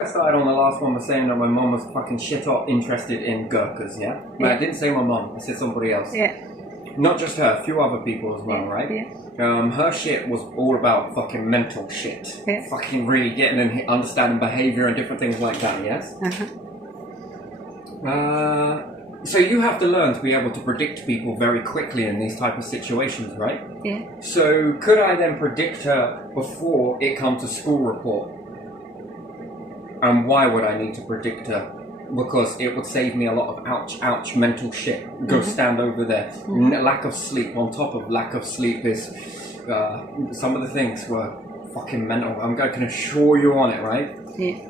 I started on the last one by saying that my mum was fucking shit up interested in Gurkhas, yeah? But I didn't say my mum, I said somebody else. Yeah. Not just her, a few other people as well, right? Yeah. Her shit was all about fucking mental shit. Yeah. Fucking really getting and understanding behaviour and different things like that, yes? So you have to learn to be able to predict people very quickly in these type of situations, right? Yeah. So could I then predict her before it comes to school report? And why would I need to predict her? Because it would save me a lot of ouch mental shit. Go stand over there. Lack of sleep on top of lack of sleep is some of the things were fucking mental. I can assure you on it, right? Yeah.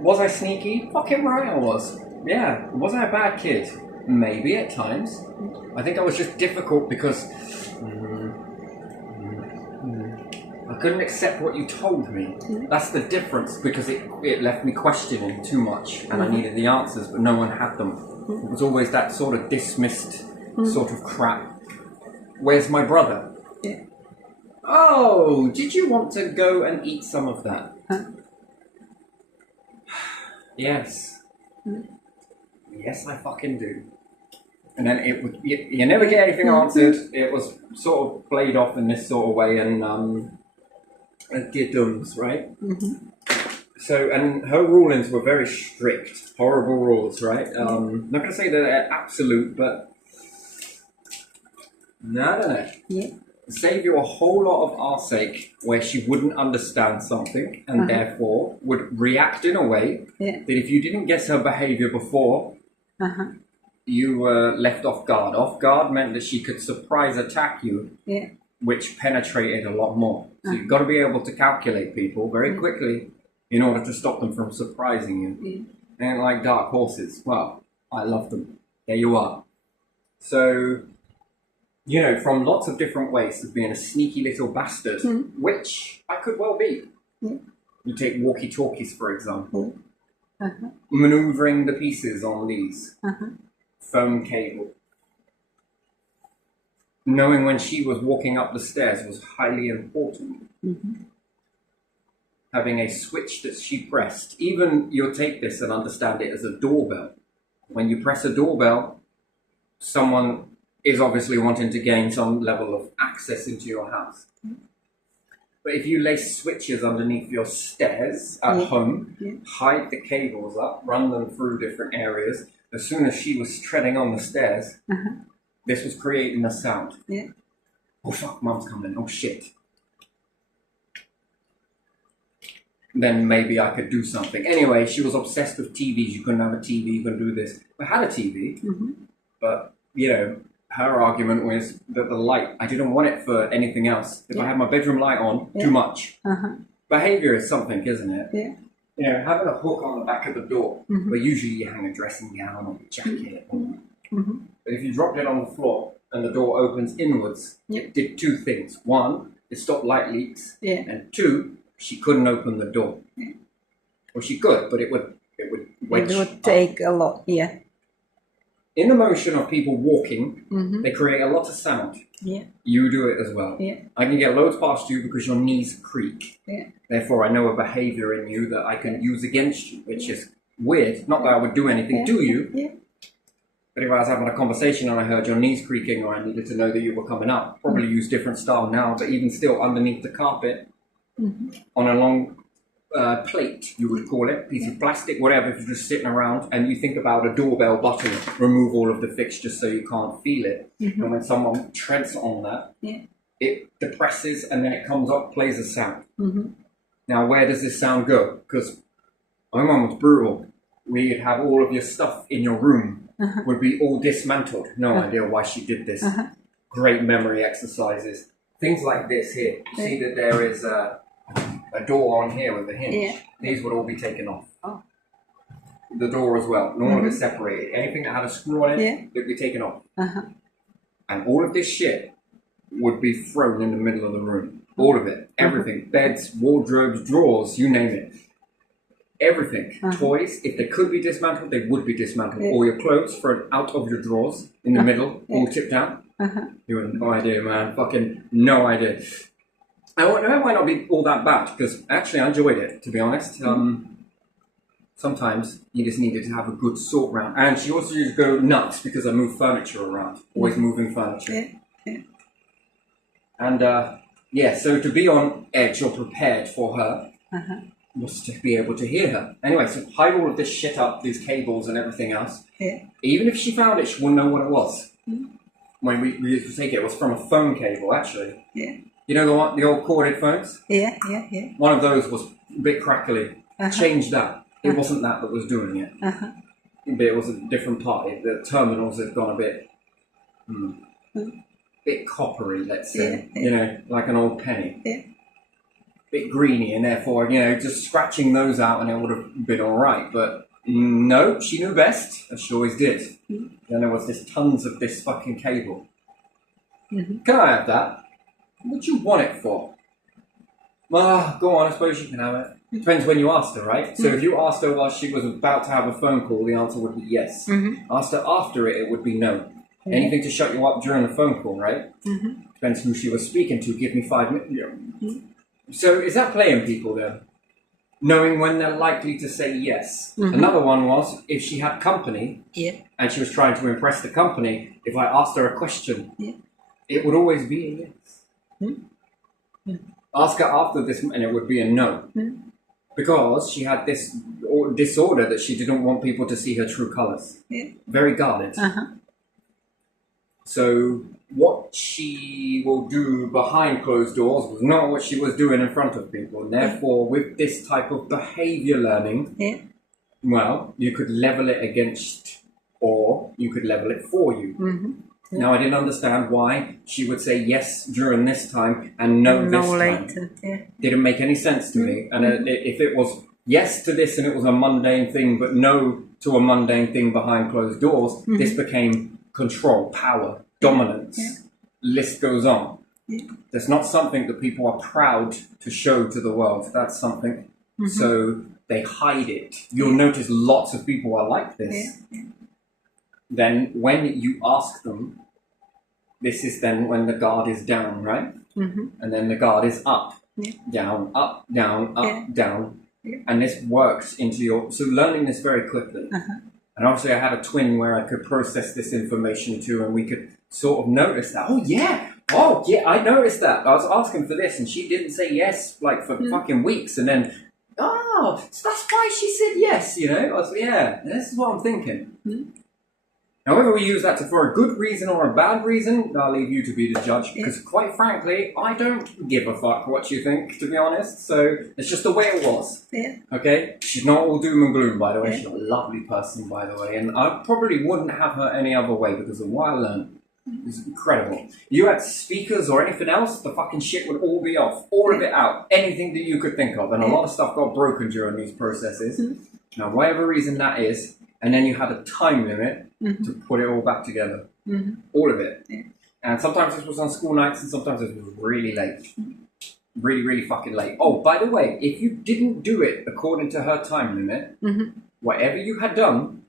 Was I sneaky? Fucking right I was. Yeah. Was I a bad kid? Maybe at times. I think I was just difficult because I couldn't accept what you told me. That's the difference, because it left me questioning too much and I needed the answers, but no one had them. It was always that sort of dismissed sort of crap. Where's my brother? Yeah. Oh, did you want to go and eat some of that? Yes. Yes, I fucking do. And then it would, you never get anything answered. It was sort of played off in this sort of way, and diddums, right? So, and her rulings were very strict, horrible rules, right? I'm not going to say that they're absolute, but no. Yeah. Save you a whole lot of arseache where she wouldn't understand something and therefore would react in a way that if you didn't guess her behaviour before, you were left off guard. Off guard meant that she could surprise attack you, which penetrated a lot more. So you've got to be able to calculate people very quickly in order to stop them from surprising you. And like dark horses, well, I love them. There you are. So, you know, from lots of different ways of being a sneaky little bastard, which I could well be. You take walkie-talkies, for example. Manoeuvring the pieces on these. Phone cable. Knowing when she was walking up the stairs was highly important. Having a switch that she pressed. Even you'll take this and understand it as a doorbell. When you press a doorbell, someone is obviously wanting to gain some level of access into your house. But if you lay switches underneath your stairs at home, hide the cables up, run them through different areas, as soon as she was treading on the stairs, this was creating a sound. Oh fuck, mum's coming. Oh shit. Then maybe I could do something. Anyway, she was obsessed with TVs. You couldn't have a TV, you couldn't do this. I had a TV, but, you know, her argument was that the light, I didn't want it for anything else. If I had my bedroom light on, too much. Behaviour is something, isn't it? You know, having a hook on the back of the door, where usually you hang a dressing gown or a jacket. But if you dropped it on the floor and the door opens inwards, it did two things. One, it stopped light leaks. And two, she couldn't open the door. Well, she could, but it would wedge It would take a lot, In the motion of people walking, they create a lot of sound. You do it as well. I can get loads past you because your knees creak. Therefore, I know a behaviour in you that I can use against you, which is weird. Not that I would do anything to you. But if I was having a conversation and I heard your knees creaking, or I needed to know that you were coming up, probably use different style now, but even still underneath the carpet, on a long plate, you would call it, piece of plastic, whatever, if you're just sitting around and you think about a doorbell button, remove all of the fixtures so you can't feel it. And when someone treads on that, it depresses and then it comes up, plays a sound. Now, where does this sound go? Because my mum was brutal. We'd have all of your stuff in your room, would be all dismantled. No idea why she did this. Great memory exercises. Things like this here. See that there is a door on here with a hinge. These would all be taken off. The door as well. None of it separated. Anything that had a screw on it would be taken off. And all of this shit would be thrown in the middle of the room. All of it. Everything. Beds, wardrobes, drawers, you name it. Everything. Toys, if they could be dismantled, they would be dismantled. All your clothes thrown out of your drawers in the middle, all tipped down. You have no idea, man. Fucking no idea. It might not be all that bad, because actually I enjoyed it, to be honest. sometimes you just needed to have a good sort round. And she also used to go nuts because I moved furniture around, always moving furniture. And yeah, so to be on edge or prepared for her was to be able to hear her. Anyway, so hide all of this shit up, these cables and everything else. Even if she found it, she wouldn't know what it was. When we used to take it, it was from a phone cable, actually. You know the old corded phones? One of those was a bit crackly. Changed that. It wasn't that was doing it. But it was a different part. The terminals had gone a bit coppery, let's say. You know, like an old penny. Bit greeny, and therefore, you know, just scratching those out and it would have been alright. But no, she knew best, as she always did. Then there was this tons of this fucking cable. Can I have that? What do you want it for? Well, go on, I suppose you can have it. Depends when you asked her, right? So if you asked her while she was about to have a phone call, the answer would be yes. Asked her after it, it would be no. Anything to shut you up during the phone call, right? Depends who she was speaking to. Give me 5 minutes. So is that playing people then? Knowing when they're likely to say yes. Another one was if she had company and she was trying to impress the company, if I asked her a question, it would always be a yes. Ask her after this and it would be a no. Because she had this disorder that she didn't want people to see her true colours. Very guarded. So what she will do behind closed doors was not what she was doing in front of people. And therefore, with this type of behaviour learning, well, you could level it against or you could level it for you. Now, I didn't understand why she would say yes during this time and no this later. time. Didn't make any sense to me. And if it was yes to this and it was a mundane thing, but no to a mundane thing behind closed doors, this became control, power, dominance. List goes on. That's not something that people are proud to show to the world. That's something. So they hide it. You'll notice lots of people are like this. Then when you ask them, this is then when the guard is down, right? And then the guard is up, down, up, down, up, down. And this works into your... So learning this very quickly. And obviously I had a twin where I could process this information too, and we could sort of notice that. Oh yeah, I noticed that. I was asking for this and she didn't say yes like for fucking weeks, and then, oh, so that's why she said yes, you know? I was like, yeah, this is what I'm thinking. Now, whether we use that for a good reason or a bad reason, I'll leave you to be the judge, because quite frankly, I don't give a fuck what you think, to be honest. So it's just the way it was. Okay? She's not all doom and gloom, by the way. She's a lovely person, by the way. And I probably wouldn't have her any other way because of what I learned. It's incredible. You had speakers or anything else, the fucking shit would all be off. All of it out. Anything that you could think of. And a lot of stuff got broken during these processes. Now, whatever reason that is, and then you had a time limit to put it all back together. All of it. And sometimes this was on school nights and sometimes it was really late. Really, really fucking late. Oh, by the way, if you didn't do it according to her time limit, whatever you had done,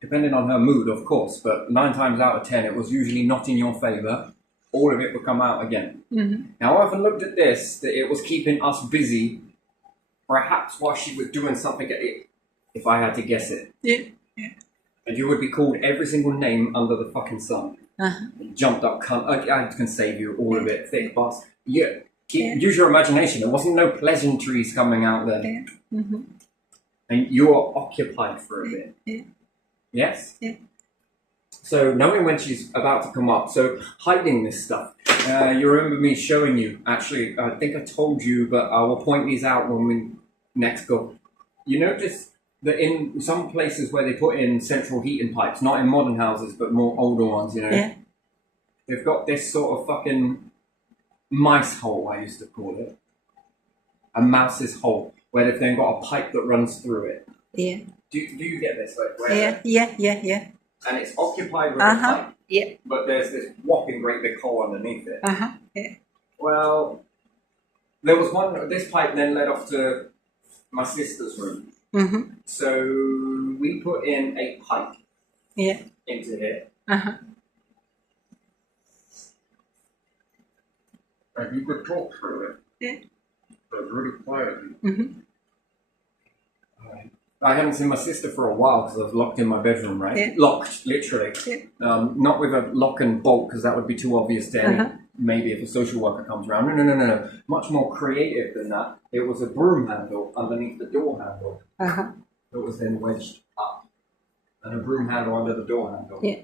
depending on her mood, of course, but 9 times out of 10, it was usually not in your favour. All of it would come out again. Now, I often looked at this, that it was keeping us busy, perhaps while she was doing something, if I had to guess it. And you would be called every single name under the fucking sun. Jumped up cunt. I can save you all of it. Thick boss. Use your imagination. There wasn't no pleasantries coming out there. And you were occupied for a bit. Yes? So knowing when she's about to come up. So hiding this stuff. You remember me showing you. Actually, I think I told you, but I will point these out when we next go. You notice that in some places where they put in central heating pipes, not in modern houses, but more older ones, you know, they've got this sort of fucking mice hole, I used to call it. A mouse's hole, where they've then got a pipe that runs through it. Do you get this? Like, yeah. And it's occupied with a pipe. But there's this whopping great big hole underneath it. Well, there was one, this pipe then led off to my sister's room. So we put in a pipe into here. And you could talk through it. But really quietly. Alright. I hadn't seen my sister for a while because I was locked in my bedroom, right? Yeah. Locked, literally. Yeah. Not with a lock and bolt because that would be too obvious to any. Maybe if a social worker comes around. No. Much more creative than that. It was a broom handle underneath the door handle that was then wedged up. And a broom handle under the door handle. Yeah.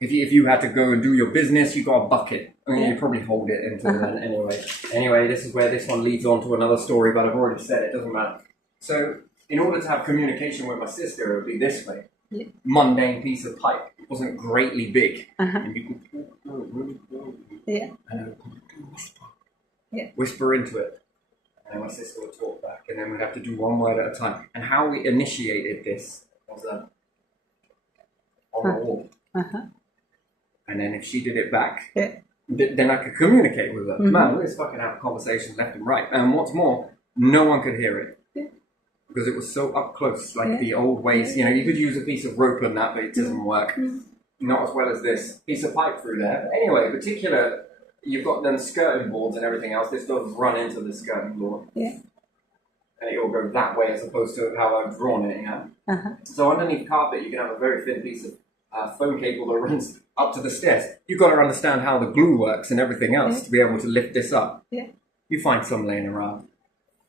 If you had to go and do your business, you got a bucket. I mean, you'd probably hold it into it anyway. Anyway, this is where this one leads on to another story, but I've already said it, doesn't matter. So, in order to have communication with my sister, it would be this way. Yeah. Mundane piece of pipe. It wasn't greatly big. And you could talk really slowly. Yeah. And I would whisper into it. And then my sister would talk back. And then we'd have to do one word at a time. And how we initiated this was on the wall. And then if she did it back, then I could communicate with her. Man, let's fucking have conversations left and right. And what's more, no one could hear it. Because it was so up close, like the old ways. You know, you could use a piece of rope on that, but it doesn't work. Not as well as this piece of pipe through there. But anyway, in particular, you've got them skirting boards and everything else. This does run into the skirting board. Yeah. And it will go that way as opposed to how I've drawn it, you know? So underneath carpet, you can have a very thin piece of foam cable that runs up to the stairs. You've got to understand how the glue works and everything else to be able to lift this up. Yeah. You find some laying around.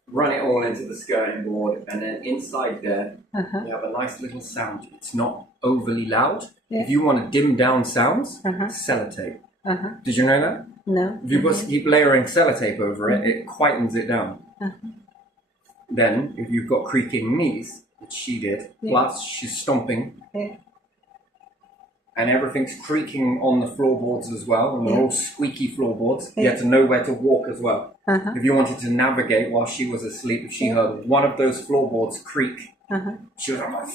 Run it all into the skirting board, and then inside there, you have a nice little sound. It's not overly loud. Yeah. If you want to dim down sounds, sellotape. Did you know that? No. If you just keep layering sellotape over it, it quietens it down. Then, if you've got creaking knees, which she did, plus she's stomping, and everything's creaking on the floorboards as well, and they're all squeaky floorboards. You had to know where to walk as well. If you wanted to navigate while she was asleep, if she heard one of those floorboards creak, she was like,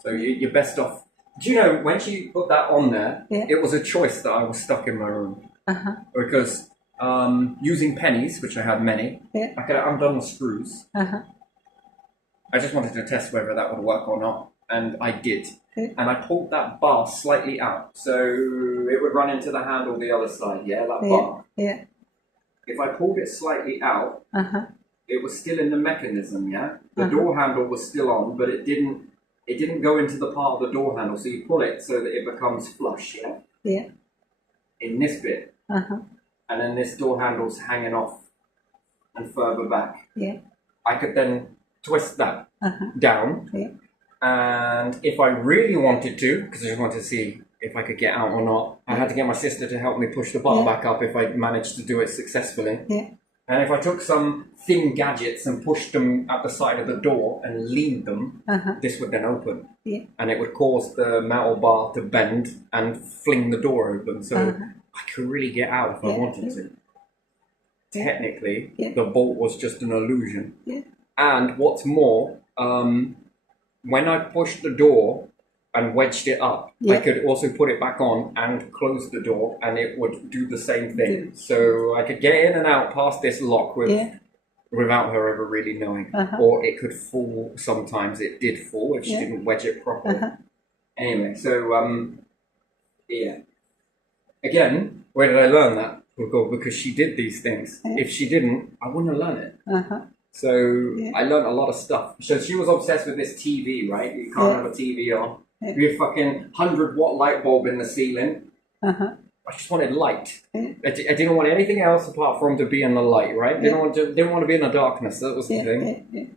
so you're best off. Do you know, when she put that on there, it was a choice that I was stuck in my room. Because using pennies, which I had many, I could have undone the screws. I just wanted to test whether that would work or not, and I did. And I pulled that bar slightly out, so it would run into the handle the other side, that bar. Yeah. If I pulled it slightly out, it was still in the mechanism, The door handle was still on, but it didn't go into the part of the door handle, so you pull it so that it becomes flush, Yeah. In this bit. And then this door handle's hanging off and further back. Yeah. I could then twist that down. Yeah. And if I really wanted to, because I just wanted to see if I could get out or not, I had to get my sister to help me push the bar back up if I managed to do it successfully. Yeah. And if I took some thin gadgets and pushed them at the side of the door and leaned them, this would then open. Yeah. And it would cause the metal bar to bend and fling the door open. So I could really get out if I wanted to. Technically, the bolt was just an illusion. Yeah. And what's more, when I pushed the door and wedged it up, I could also put it back on and close the door, and it would do the same thing. So I could get in and out past this lock without her ever really knowing. Or it could fall sometimes. It did fall if she didn't wedge it properly. Anyway, so, Again, where did I learn that? Because she did these things. If she didn't, I wouldn't have learned it. So I learned a lot of stuff. So she was obsessed with this TV, right? You can't have a TV on. You have fucking 100-watt light bulb in the ceiling. I just wanted light. I didn't want anything else apart from to be in the light, right? Didn't want to be in the darkness. That was the thing.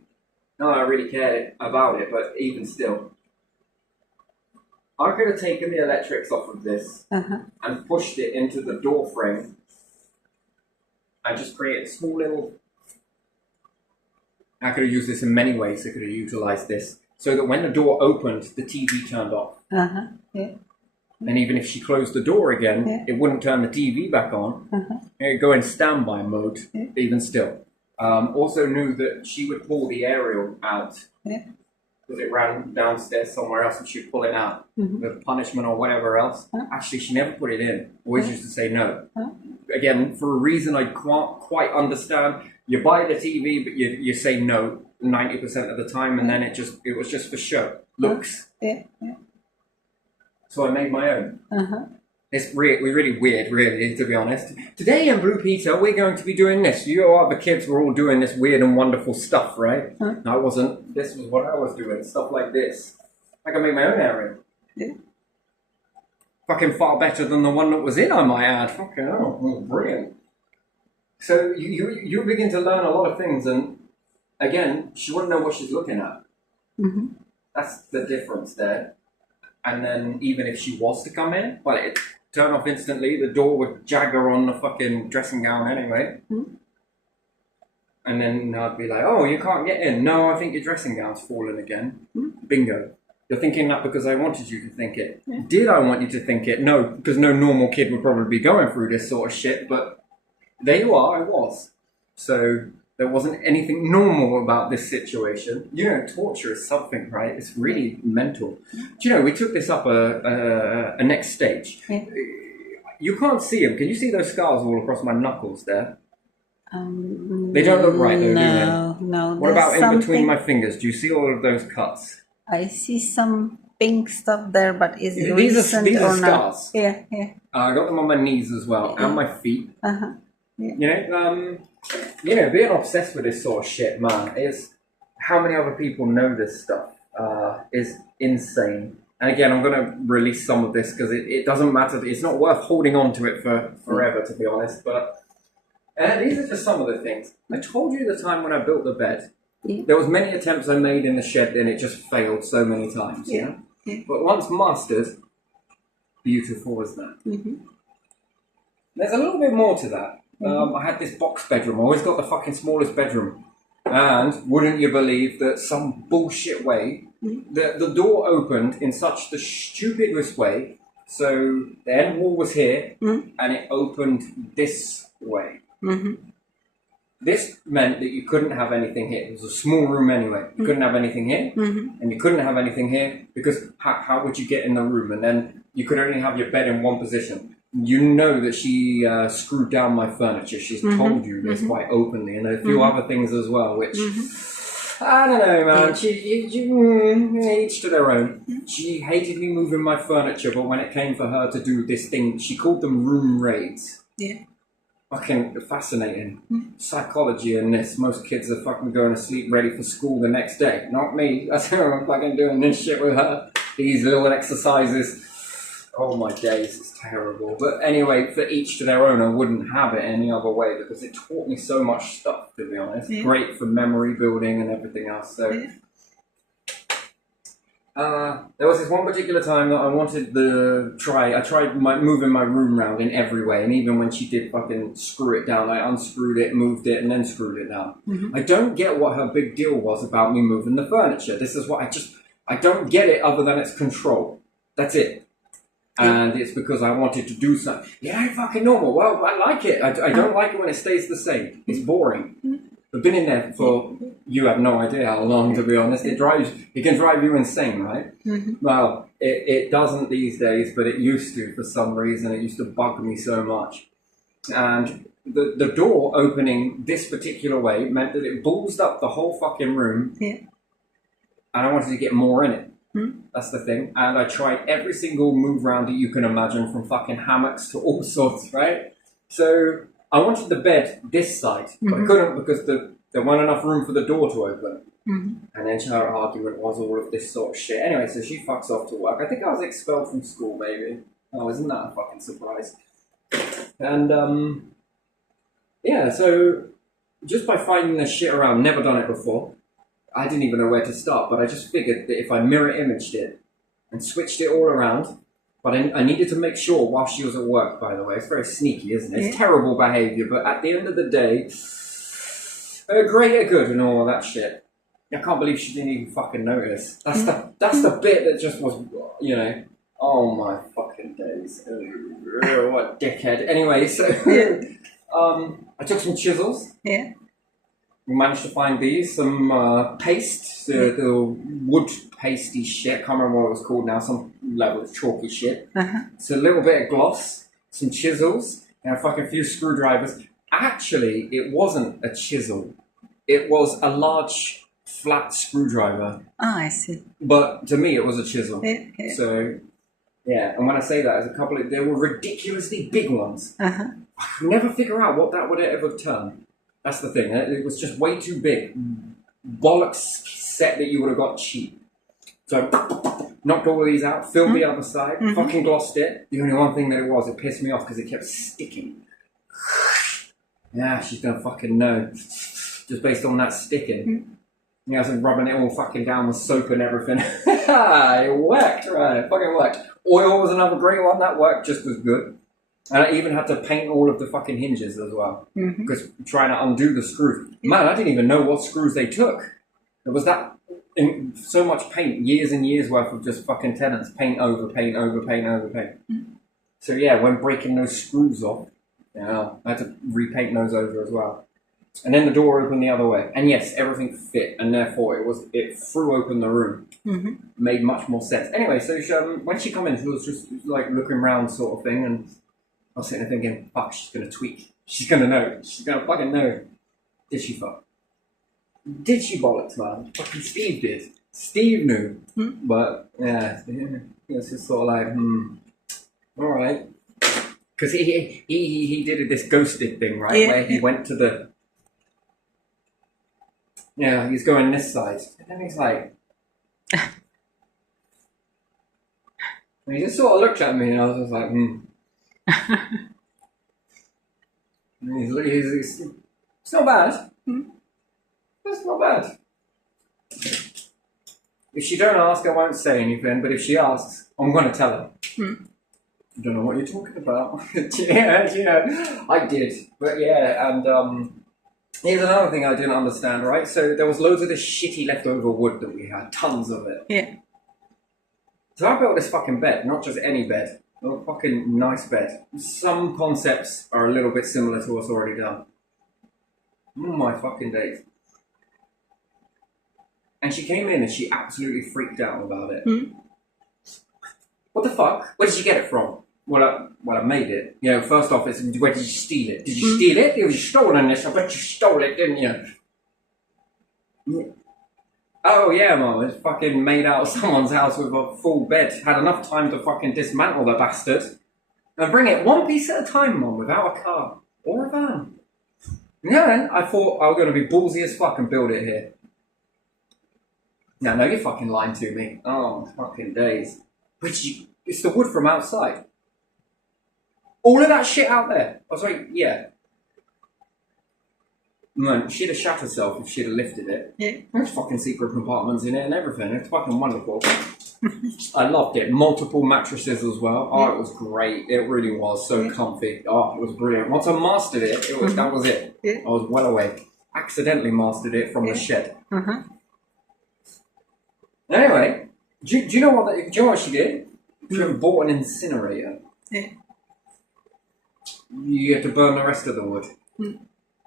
No, I really cared about it, but even still, I could have taken the electrics off of this and pushed it into the door frame and just created a small little. I could have used this in many ways. I could have utilized this so that when the door opened, the TV turned off. And even if she closed the door again, it wouldn't turn the TV back on. It would go in standby mode, even still. Also knew that she would pull the aerial out because it ran downstairs somewhere else and she'd pull it out with punishment or whatever else. Actually, she never put it in. Always used to say no. Again, for a reason I can't quite understand. You buy the TV, but you say no 90% of the time, and then it was just for show, looks. So I made my own. It's really weird, really, to be honest. Today in Blue Peter, we're going to be doing this. You other kids were all doing this weird and wonderful stuff, right? No, it wasn't. This was what I was doing. Stuff like this. I can make my own earring. Yeah. Fucking far better than the one that was in, I might add. Fucking hell, it was brilliant. So you begin to learn a lot of things, and again, she wouldn't know what she's looking at. Mm-hmm. That's the difference there. And then even if she was to come in, well, it'd turn off instantly. The door would jag her on the fucking dressing gown anyway. Mm-hmm. And then I'd be like, oh, you can't get in. No, I think your dressing gown's fallen again. Mm-hmm. Bingo. You're thinking that because I wanted you to think it. Yeah. Did I want you to think it? No, because no normal kid would probably be going through this sort of shit. But there you are, I was. So there wasn't anything normal about this situation. You know, torture is something, right? It's really mental. Do you know, we took this up a next stage. Yeah. You can't see them. Can you see those scars all across my knuckles there? They don't look right though, do they? No. What about in between my fingers? Do you see all of those cuts? I see some pink stuff there, but is it these recent are or not? scars. Yeah. I got them on my knees as well, and my feet. Uh-huh. Yeah. You know, being obsessed with this sort of shit, man, is how many other people know this stuff is insane. And again, I'm going to release some of this because it doesn't matter. It's not worth holding on to it for forever, to be honest. But these are just some of the things. I told you the time when I built the bed. Yeah. There was many attempts I made in the shed, and it just failed so many times. Yeah. You know? Yeah. But once mastered, beautiful as that. Mm-hmm. There's a little bit more to that. I had this box bedroom. I always got the fucking smallest bedroom. And wouldn't you believe that some bullshit way, the door opened in such the stupidest way. So the end wall was here, and it opened this way. Mm-hmm. This meant that you couldn't have anything here. It was a small room anyway. You couldn't have anything here, and you couldn't have anything here because how would you get in the room? And then you could only have your bed in one position. You know that she screwed down my furniture. She's told you this quite openly, and a few other things as well, which I don't know, man. Each to their own. She hated me moving my furniture, but when it came for her to do this thing, she called them room raids. Yeah. Fucking fascinating. Psychology in this. Most kids are fucking going to sleep ready for school the next day. Not me. That's how I'm fucking doing this shit with her. These little exercises. Oh my days, it's terrible. But anyway, for each to their own, I wouldn't have it any other way because it taught me so much stuff, to be honest. Yeah. Great for memory building and everything else. So there was this one particular time that I wanted to try. I tried moving my room around in every way, and even when she did fucking screw it down, I unscrewed it, moved it, and then screwed it down. I don't get what her big deal was about me moving the furniture. This is what I don't get it other than it's control. That's it. And it's because I wanted to do something. Yeah, ain't fucking normal. Well, I like it. I don't like it when it stays the same. It's boring. I've been in there for, you have no idea how long, to be honest. It can drive you insane, right? Well, it doesn't these days, but it used to for some reason. It used to bug me so much. And the door opening this particular way meant that it ballsed up the whole fucking room. Yeah. And I wanted to get more in it. That's the thing. And I tried every single move round that you can imagine, from fucking hammocks to all sorts, right? So I wanted the bed this side, but I couldn't because there wasn't enough room for the door to open. And then her argument was all of this sort of shit. Anyway, so she fucks off to work. I think I was expelled from school, maybe. Oh, isn't that a fucking surprise? And, yeah, so just by finding this shit around, never done it before, I didn't even know where to start, but I just figured that if I mirror imaged it and switched it all around, but I needed to make sure while she was at work, by the way. It's very sneaky, isn't it? It's terrible behaviour, but at the end of the day, greater good and all of that shit. I can't believe she didn't even fucking notice. That's the bit that just was, you know, oh my fucking days. What a dickhead. Anyway, so I took some chisels. Yeah. We managed to find these, some paste, the wood pasty shit, I can't remember what it was called now, some level of chalky shit. So a little bit of gloss, some chisels, and a fucking few screwdrivers. Actually, it wasn't a chisel. It was a large, flat screwdriver. Ah, I see. But to me, it was a chisel. So, yeah, and when I say that, they were ridiculously big ones. I could never figure out what that would ever turn. That's the thing. It was just way too big. Bollocks set that you would have got cheap. So knocked all these out, filled the other side, fucking glossed it. The only one thing that it pissed me off because it kept sticking. Yeah, she's gonna fucking know. Just based on that sticking. Yeah, I was rubbing it all fucking down with soap and everything. It worked, right? It fucking worked. Oil was another great one, that worked just as good. And I even had to paint all of the fucking hinges as well. Because trying to undo the screws. Man, I didn't even know what screws they took. There was that so much paint, years and years worth of just fucking tenants, paint over paint over paint over paint. So yeah, when breaking those screws off, I had to repaint those over as well. And then the door opened the other way. And yes, everything fit, and therefore it threw open the room. Made much more sense. Anyway, so when she come in, she was just like looking around sort of thing, and I was sitting there thinking, fuck, she's gonna tweak. She's gonna know. She's gonna fucking know. Did she fuck? Did she bollocks, man? Fucking Steve did. Steve knew. But yeah, it's just sort of like, alright. Because he did this ghosted thing, right? Where he went to the... Yeah, he's going this side. And then he's like... And he just sort of looked at me and I was just like, And it's not bad. It's not bad. If she don't ask, I won't say anything. But if she asks, I'm going to tell her. I don't know what you're talking about. yeah, I did. But yeah, and here's another thing I didn't understand, right? So there was loads of this shitty leftover wood that we had, tons of it. Yeah. So I built this fucking bed, not just any bed, a fucking nice bed. Some concepts are a little bit similar to what's already done. Oh my fucking days. And she came in and she absolutely freaked out about it. What the fuck? Where did you get it from? Well, I made it. You know, first off, it's where did you steal it? Did you steal it? It was stolen this. I bet you stole it, didn't you? Yeah. Oh yeah, Mum. It's fucking made out of someone's house with a full bed. Had enough time to fucking dismantle the bastard. And bring it one piece at a time, Mum, without a car. Or a van. Yeah, then I thought I was going to be ballsy as fuck and build it here. No, you're fucking lying to me. Oh, fucking days. It's the wood from outside. All of that shit out there. I was like, yeah. Man, she'd have shat herself if she'd have lifted it. Yeah. There's fucking secret compartments in it and everything. It's fucking wonderful. I loved it. Multiple mattresses as well. Oh, it was great. It really was so comfy. Oh, it was brilliant. Once I mastered it, that was it. Yeah. I was well away. Accidentally mastered it from the shed. Anyway, do you know what she did? She bought an incinerator. Yeah. You had to burn the rest of the wood. Don't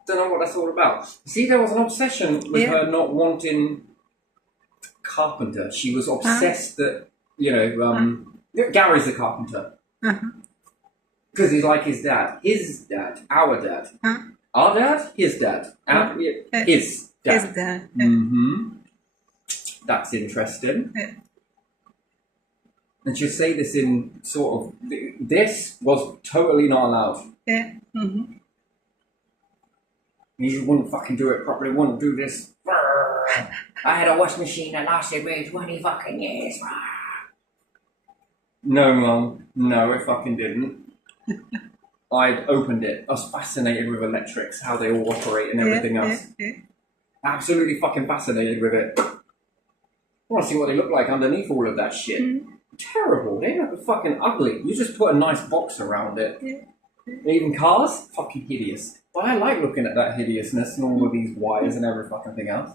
know what that's all about. See, there was an obsession with her not wanting carpenter. She was obsessed that, Gary's a carpenter. Because he's like his dad. His dad. Our dad. Our dad? His dad. His dad. His dad. That's interesting. And she'll say this in sort of... This was totally not allowed. Yeah. You wouldn't fucking do it properly, wouldn't do this. I had a washing machine that lasted me 20 fucking years. No, Mum. No, it fucking didn't. I opened it. I was fascinated with electrics, how they all operate and everything else. Absolutely fucking fascinated with it. I want to see what they look like underneath all of that shit. Terrible. They look fucking ugly. You just put a nice box around it. Even cars? Fucking hideous. But I like looking at that hideousness and all of these wires and every fucking thing else.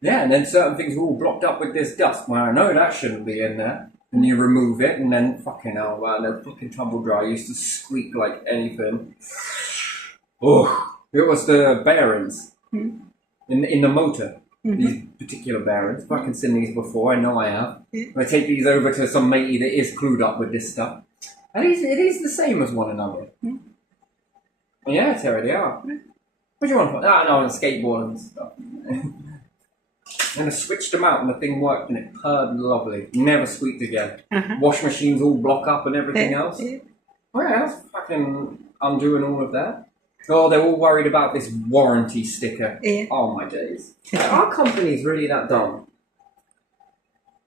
Yeah, and then certain things are all blocked up with this dust. Well, I know that shouldn't be in there. And you remove it, and then fucking hell, man, the fucking tumble dryer used to squeak like anything. Oh, it was the bearings in the motor. These particular bearings. I've seen these before. I know I have. I take these over to some matey that is clued up with this stuff. And it is the same as one another. Yeah, Terry, they are. What do you want? No, on a skateboard and stuff. And I switched them out and the thing worked and it purred lovely. Never squeaked again. Wash machines all block up and everything else. Oh yeah, I was fucking undoing all of that. Oh, they're all worried about this warranty sticker. Yeah. Oh my days. Our company's really that dumb.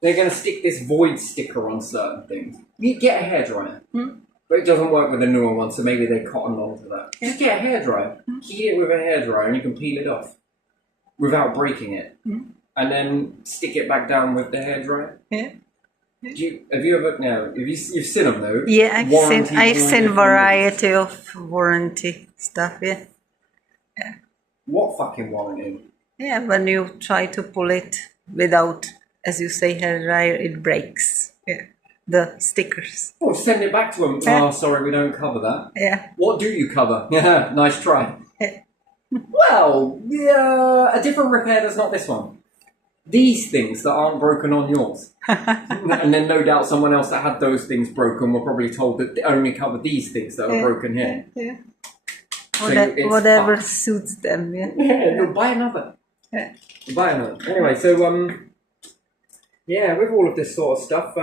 They're going to stick this void sticker on certain things. You get a hairdryer. But it doesn't work with the newer one, so maybe they cotton on to that. Just get a hairdryer. Heat it with a hairdryer and you can peel it off without breaking it. And then stick it back down with the hairdryer. Yeah. Have you ever, no, you've seen them though? Yeah, I've seen variety of warranty stuff, yeah. What fucking warranty? Yeah, when you try to pull it without, as you say, hairdryer, it breaks. Yeah. The stickers. Oh, send it back to them. Oh, sorry, we don't cover that. Yeah. What do you cover? Yeah, nice try. Well, yeah, a different repair that's not this one. These things that aren't broken on yours. And then no doubt someone else that had those things broken were probably told that they only cover these things that are broken here. Yeah. So whatever suits them, yeah. Yeah, you'll buy another. Yeah. You'll buy another. Anyway, so, yeah, with all of this sort of stuff,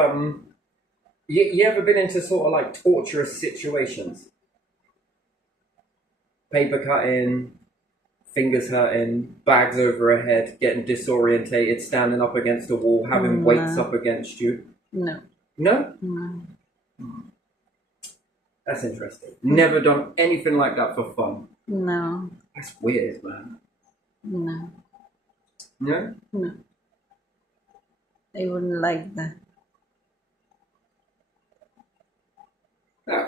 you ever been into sort of like torturous situations? Paper cutting, fingers hurting, bags over her head, getting disorientated, standing up against a wall, having weights up against you? No. No? No. That's interesting. Never done anything like that for fun? No. That's weird, man. No. No? No. I wouldn't like that.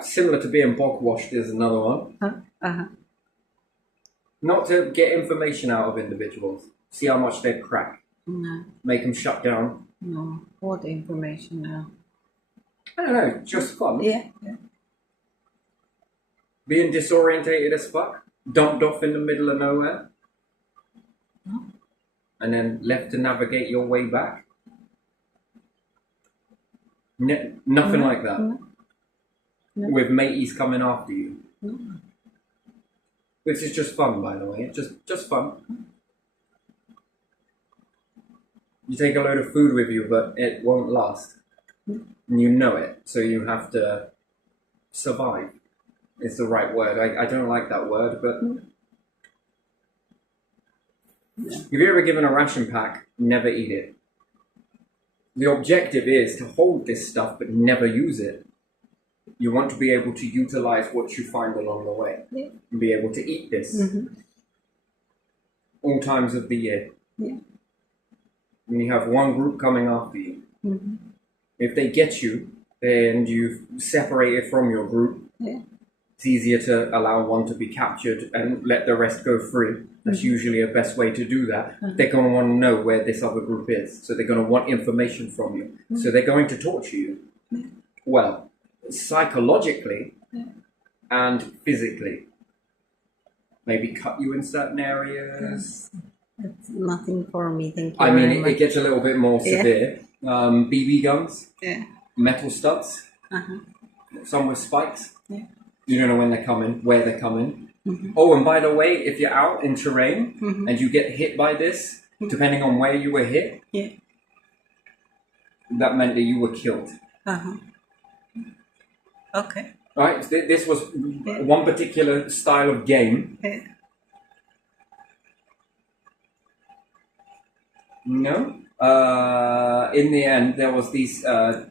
Similar to being bog washed is another one. Not to get information out of individuals. See how much they crack. No. Make them shut down. No. What information now? I don't know. Just fun. Yeah. Being disorientated as fuck. Dumped off in the middle of nowhere. And then left to navigate your way back. Nothing like that. No. With mateys coming after you. No. Which is just fun, by the way. Just fun. You take a load of food with you, but it won't last. And you know it, so you have to survive. It's the right word. I don't like that word, but... If you're ever given a ration pack, never eat it. The objective is to hold this stuff, but never use it. You want to be able to utilize what you find along the way. Yeah. And be able to eat this. All times of the year. Yeah. And you have one group coming after you. If they get you, and you've separated from your group, it's easier to allow one to be captured and let the rest go free. That's usually the best way to do that. They're going to want to know where this other group is. So they're going to want information from you. So they're going to torture you. Well, psychologically and physically. Maybe cut you in certain areas. That's nothing for me, thank you. I mean, it gets a little bit more severe. BB guns, metal studs, some with spikes. You don't know when they're coming, where they're coming. Oh, and by the way, if you're out in terrain and you get hit by this, depending on where you were hit, that meant that you were killed. Okay. Right? This was one particular style of game. No. In the end, there was these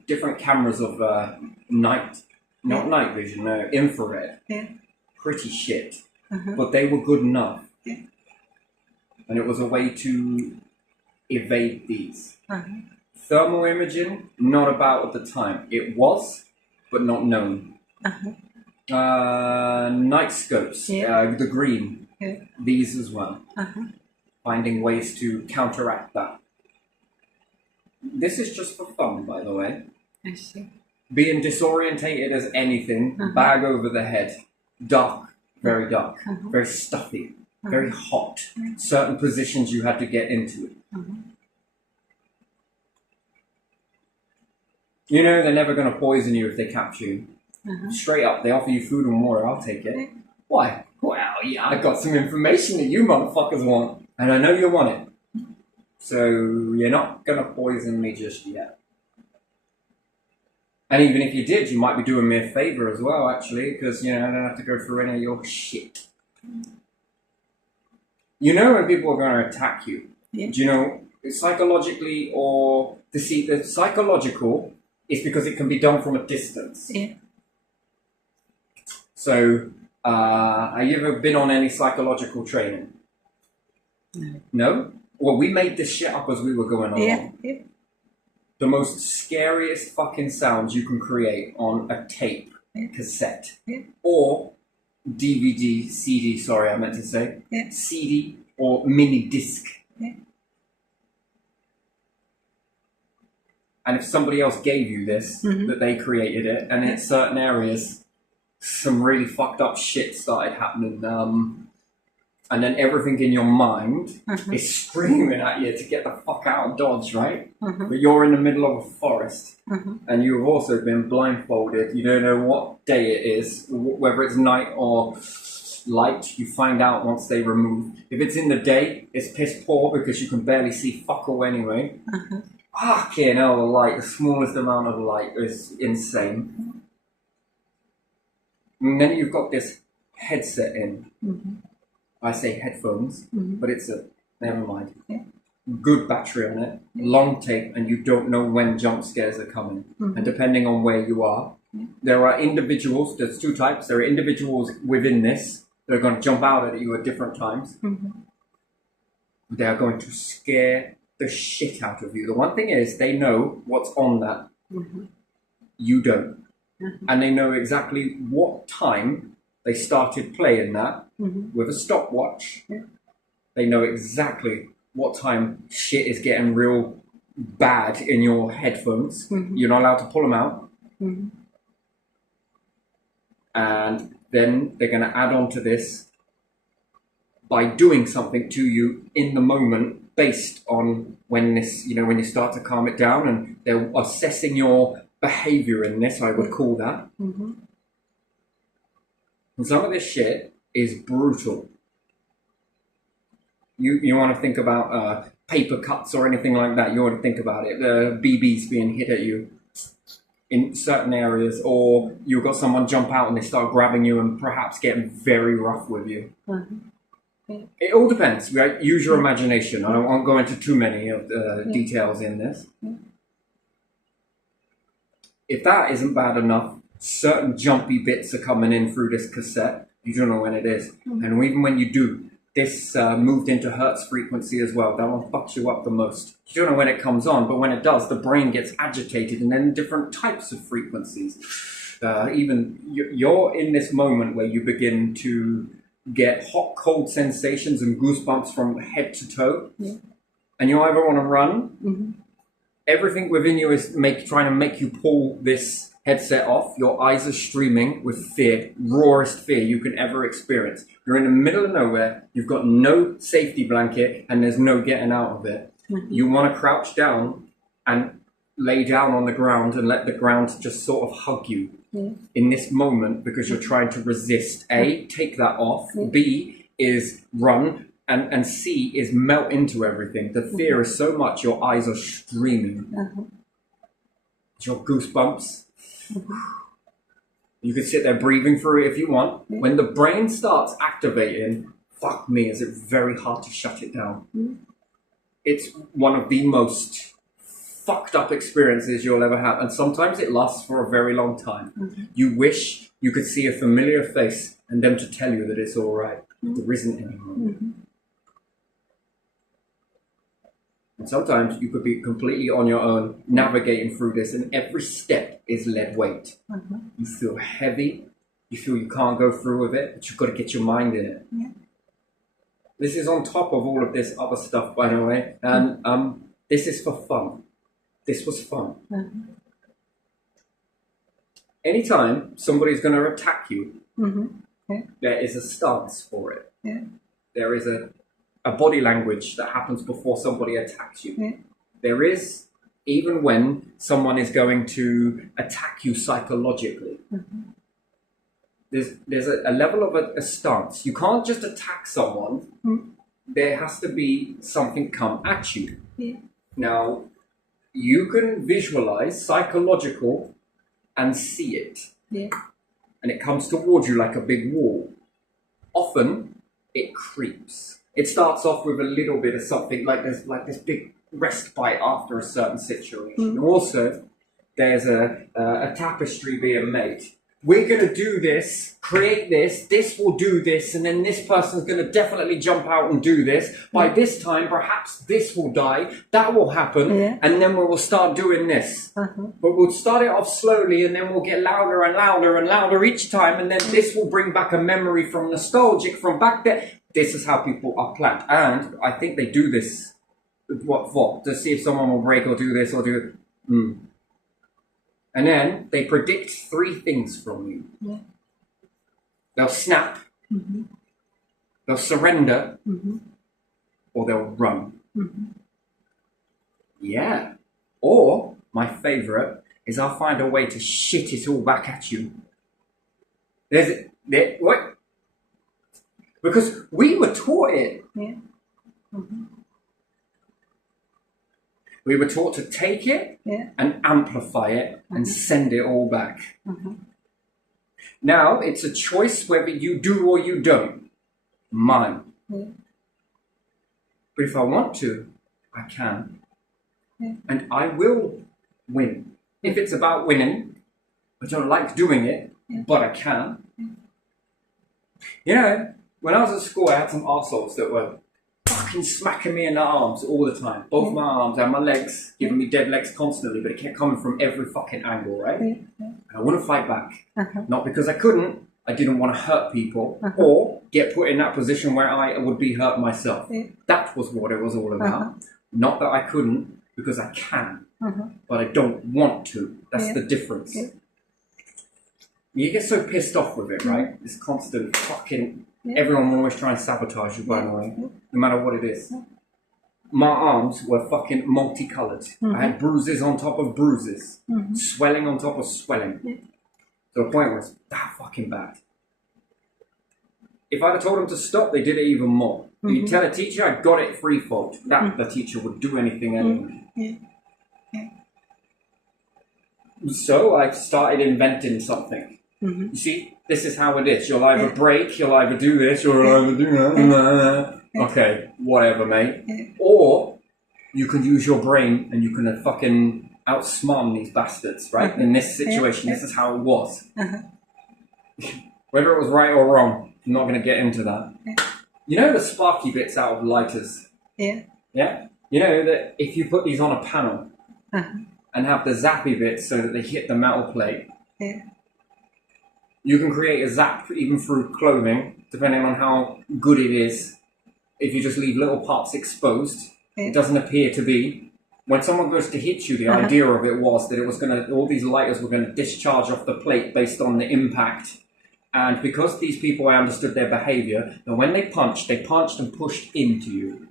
different cameras of night vision, infrared. Pretty shit. But they were good enough. And it was a way to evade these. Thermal imaging, not about at the time. It was, but not known. Night scopes, the green, these as well. Finding ways to counteract that. This is just for fun, by the way. I see. Being disorientated as anything, bag over the head, dark, very dark, very stuffy, very hot. Certain positions you had to get into it. You know they're never going to poison you if they capture you. Straight up, they offer you food and water, I'll take it. Why? Well, yeah, I got some information that you motherfuckers want, and I know you want it. So you're not going to poison me just yet. And even if you did, you might be doing me a favour as well, actually, because, you know, I don't have to go through any of your shit. You know when people are going to attack you. Do you know, psychologically or the psychological is because it can be done from a distance. So, have you ever been on any psychological training? No? Well, we made this shit up as we were going along. The most scariest fucking sounds you can create on a tape, cassette, or DVD, CD, sorry, I meant to say, CD or mini disc. And if somebody else gave you this, that they created it, and in certain areas, some really fucked up shit started happening, and then everything in your mind is screaming at you to get the fuck out and dodge, right? But you're in the middle of a forest, and you've also been blindfolded. You don't know what day it is, whether it's night or light. You find out once they remove. If it's in the day, it's piss poor because you can barely see fuck all anyway. Fucking hell, the light, the smallest amount of light is insane. And then you've got this headset in. I say headphones, but it's never mind. Good battery on it, long tape, and you don't know when jump scares are coming. And depending on where you are, there are individuals, there's two types, there are individuals within this that are going to jump out at you at different times. They are going to scare the shit out of you. The one thing is, they know what's on that. You don't. And they know exactly what time they started playing that with a stopwatch. They know exactly what time shit is getting real bad in your headphones. You're not allowed to pull them out. And then they're going to add on to this by doing something to you in the moment based on when this, when you start to calm it down, and they're assessing your behavior in this, I would call that. And some of this shit is brutal. You want to think about paper cuts or anything like that, you want to think about it. BBs being hit at you in certain areas, or you've got someone jump out and they start grabbing you and perhaps getting very rough with you. It all depends, right? Use your imagination. I won't go into too many of the details in this. If that isn't bad enough, certain jumpy bits are coming in through this cassette. You don't know when it is. And even when you do, this moved into Hertz frequency as well. That one fucks you up the most. You don't know when it comes on, but when it does, the brain gets agitated, and then different types of frequencies. Even you're in this moment where you begin to get hot, cold sensations and goosebumps from head to toe. And you either want to run, everything within you is trying to make you pull this headset off. Your eyes are streaming with fear, rawest fear you can ever experience. You're in the middle of nowhere, you've got no safety blanket, and there's no getting out of it. You want to crouch down and lay down on the ground and let the ground just sort of hug you in this moment, because you're trying to resist. A, take that off. B, is run. And C is melt into everything. The fear is so much, your eyes are streaming. Your goosebumps. You can sit there breathing through it if you want. When the brain starts activating, fuck me, is it very hard to shut it down. It's one of the most fucked up experiences you'll ever have. And sometimes it lasts for a very long time. You wish you could see a familiar face and them to tell you that it's all right. There isn't anymore. And sometimes you could be completely on your own, navigating through this, and every step is lead weight. You feel heavy, you feel you can't go through with it, but you've got to get your mind in it. This is on top of all of this other stuff, by the way, and this is for fun. This was fun. Anytime somebody's going to attack you, there is a stance for it. There is a body language that happens before somebody attacks you. There is, even when someone is going to attack you psychologically. There's a level of a stance. You can't just attack someone. There has to be something come at you. Now, you can visualize psychological and see it. And it comes towards you like a big wall. Often, it creeps. It starts off with a little bit of something, like there's like this big respite after a certain situation. Also, there's a tapestry being made. We're going to do this, create this, this will do this, and then this person's going to definitely jump out and do this. By this time, perhaps this will die, that will happen, and then we will start doing this. But we'll start it off slowly, and then we'll get louder and louder and louder each time, and then this will bring back a memory from nostalgic from back there. This is how people are planned. And I think they do this, what for? To see if someone will break or do this or do it. And then they predict 3 things from you. They'll snap, they'll surrender, or they'll run. Yeah. Or, my favourite, is I'll find a way to shit it all back at you. What? Because we were taught it. We were taught to take it and amplify it and send it all back. Now, it's a choice whether you do or you don't. Mine. But if I want to, I can. And I will win. If it's about winning, I don't like doing it, but I can. You know, when I was at school, I had some arseholes that were fucking smacking me in the arms all the time. Both my arms and my legs, giving me dead legs constantly, but it kept coming from every fucking angle, right? And I wouldn't fight back. Not because I couldn't, I didn't want to hurt people or get put in that position where I would be hurt myself. That was what it was all about. Not that I couldn't, because I can, but I don't want to. That's the difference. You get so pissed off with it, right? This constant fucking... Everyone will always try and sabotage you, by the way, no matter what it is. My arms were fucking multicoloured. I had bruises on top of bruises, swelling on top of swelling. To the point where it's that fucking bad. If I'd have told them to stop, they did it even more. You tell a teacher, I got it threefold. That the teacher would do anything anyway. So I started inventing something. You see, this is how it is. You'll either break, you'll either do this, you'll either do that. Okay, whatever, mate. Or you can use your brain and you can fucking outsmart these bastards, right? In this situation, this is how it was. Whether it was right or wrong, I'm not going to get into that. You know the sparky bits out of lighters? Yeah? You know that if you put these on a panel and have the zappy bits so that they hit the metal plate, you can create a zap even through clothing, depending on how good it is. If you just leave little parts exposed, it doesn't appear to be. When someone goes to hit you, the idea of it was that it was going to, all these lighters were going to discharge off the plate based on the impact. And because these people, I understood their behavior, that when they punched and pushed into you.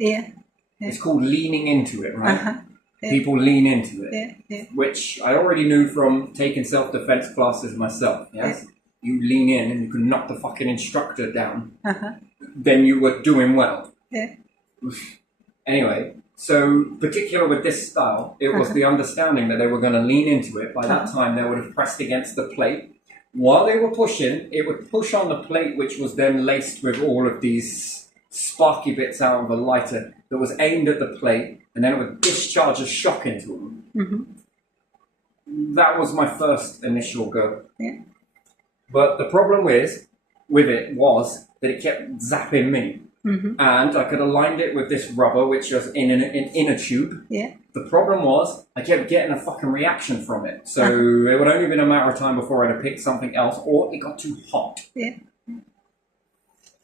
It's called leaning into it, right? People lean into it, which I already knew from taking self-defense classes myself, yes? You lean in and you can knock the fucking instructor down, then you were doing well. Anyway, so particular with this style, it was the understanding that they were going to lean into it. By that time, they would have pressed against the plate. While they were pushing, it would push on the plate, which was then laced with all of these sparky bits out of a lighter that was aimed at the plate, and then it would discharge a shock into them. That was my first initial go. But the problem with it was that it kept zapping me. And I could have lined it with this rubber, which was in an inner tube. The problem was I kept getting a fucking reaction from it. So it would only been a matter of time before I'd have picked something else, or it got too hot. So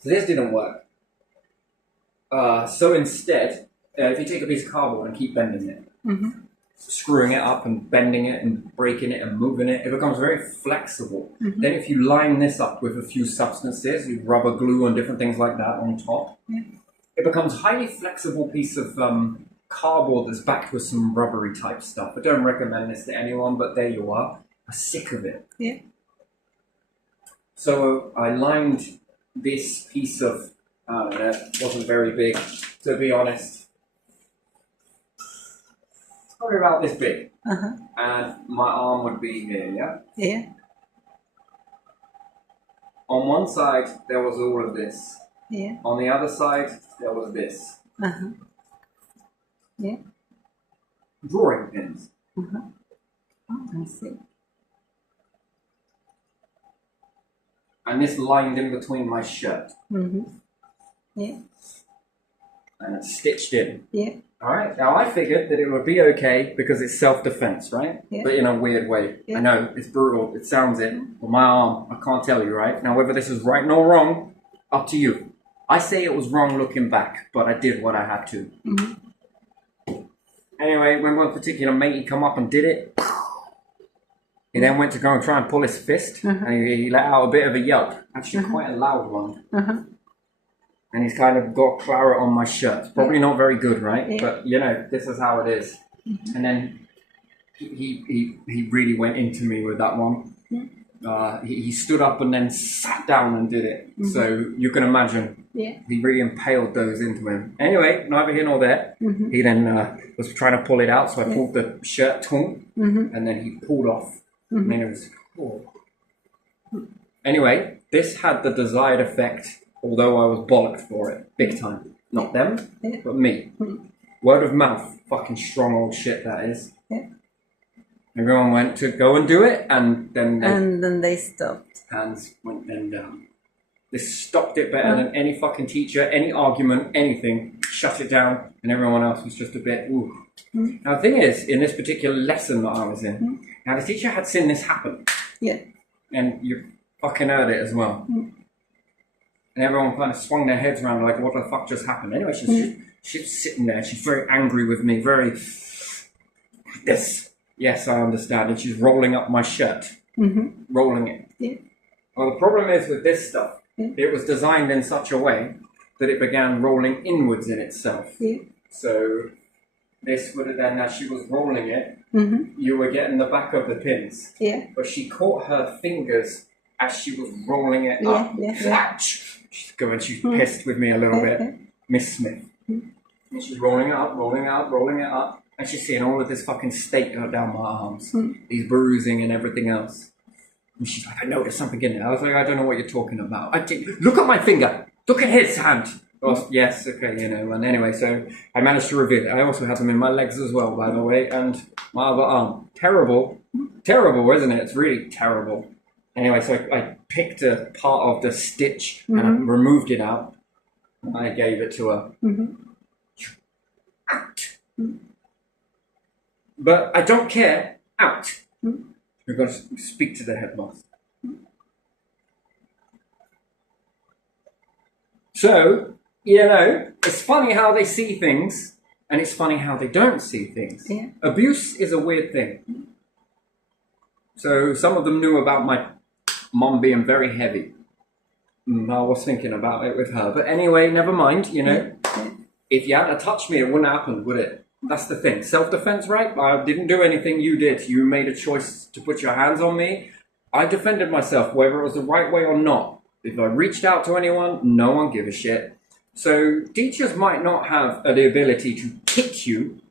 this didn't work. So instead, if you take a piece of cardboard and keep bending it, screwing it up and bending it and breaking it and moving it, it becomes very flexible. Then if you line this up with a few substances, you rubber glue and different things like that on top, it becomes a highly flexible piece of cardboard that's backed with some rubbery type stuff. I don't recommend this to anyone, but there you are. I'm sick of it. So I lined this piece of, I don't know, it wasn't very big, to be honest. Probably about this big, and my arm would be here, On one side, there was all of this, Yeah. On the other side, there was this. Uh-huh. Yeah. Drawing pins. Uh-huh. Oh, I see. And this lined in between my shirt. Mm-hmm. Yeah. And it's stitched in. Yeah. Alright, now I figured that it would be okay because it's self-defense, right? Yeah. But in a weird way. Yeah. I know, it's brutal, it sounds it. But my arm, I can't tell you, right? Now whether this is right nor wrong, up to you. I say it was wrong looking back, but I did what I had to. Mm-hmm. Anyway, when one particular matey come up and did it, he then went to go and try and pull his fist, and he let out a bit of a yelp. Actually, quite a loud one. And he's kind of got claret on my shirt. It's probably not very good, right? Yeah. But, you know, this is how it is. And then he really went into me with that one. He stood up and then sat down and did it. So you can imagine he really impaled those into him. Anyway, neither here nor there. He then was trying to pull it out, so I pulled the shirt taut, and then he pulled off. And then it was cool. Anyway, this had the desired effect, although I was bollocked for it, big time. Not them, but me. Word of mouth, fucking strong old shit that is. Everyone went to go and do it, and then they stopped. Hands went then down. This stopped it better than any fucking teacher, any argument, anything. Shut it down, and everyone else was just a bit, ooh. Now the thing is, in this particular lesson that I was in, now the teacher had seen this happen. Yeah. And you fucking heard it as well. And everyone kind of swung their heads around like, what the fuck just happened? Anyway, she's sitting there, she's very angry with me, very, this. Yes, I understand. And she's rolling up my shirt. Rolling it. Yeah. Well, the problem is with this stuff, it was designed in such a way that it began rolling inwards in itself. Yeah. So this would have then, as she was rolling it, you were getting the back of the pins. Yeah. But she caught her fingers as she was rolling it up. Yeah. She's going, she's pissed with me a little bit. Miss Smith. And she's rolling it up, rolling it up, rolling it up. And she's seeing all of this fucking steak down my arms. These bruising and everything else. And she's like, I noticed something in there. I was like, I don't know what you're talking about. Look at my finger. Look at his hand. Oh, yes, okay, you know. And anyway, so I managed to reveal it. I also have them in my legs as well, by the way. And my other arm. Terrible. Terrible, isn't it? It's really terrible. Anyway, so I picked a part of the stitch and I removed it out. And I gave it to her. Out. But I don't care. Out. We're going to speak to the headmaster. So, you know, it's funny how they see things, and it's funny how they don't see things. Yeah. Abuse is a weird thing. So some of them knew about my mum being very heavy. I was thinking about it with her. But anyway, never mind, you know. If you hadn't touched me, it wouldn't happen, would it? That's the thing. Self-defense, right? I didn't do anything, you did. You made a choice to put your hands on me. I defended myself, whether it was the right way or not. If I reached out to anyone, no one gave a shit. So teachers might not have the ability to kick you,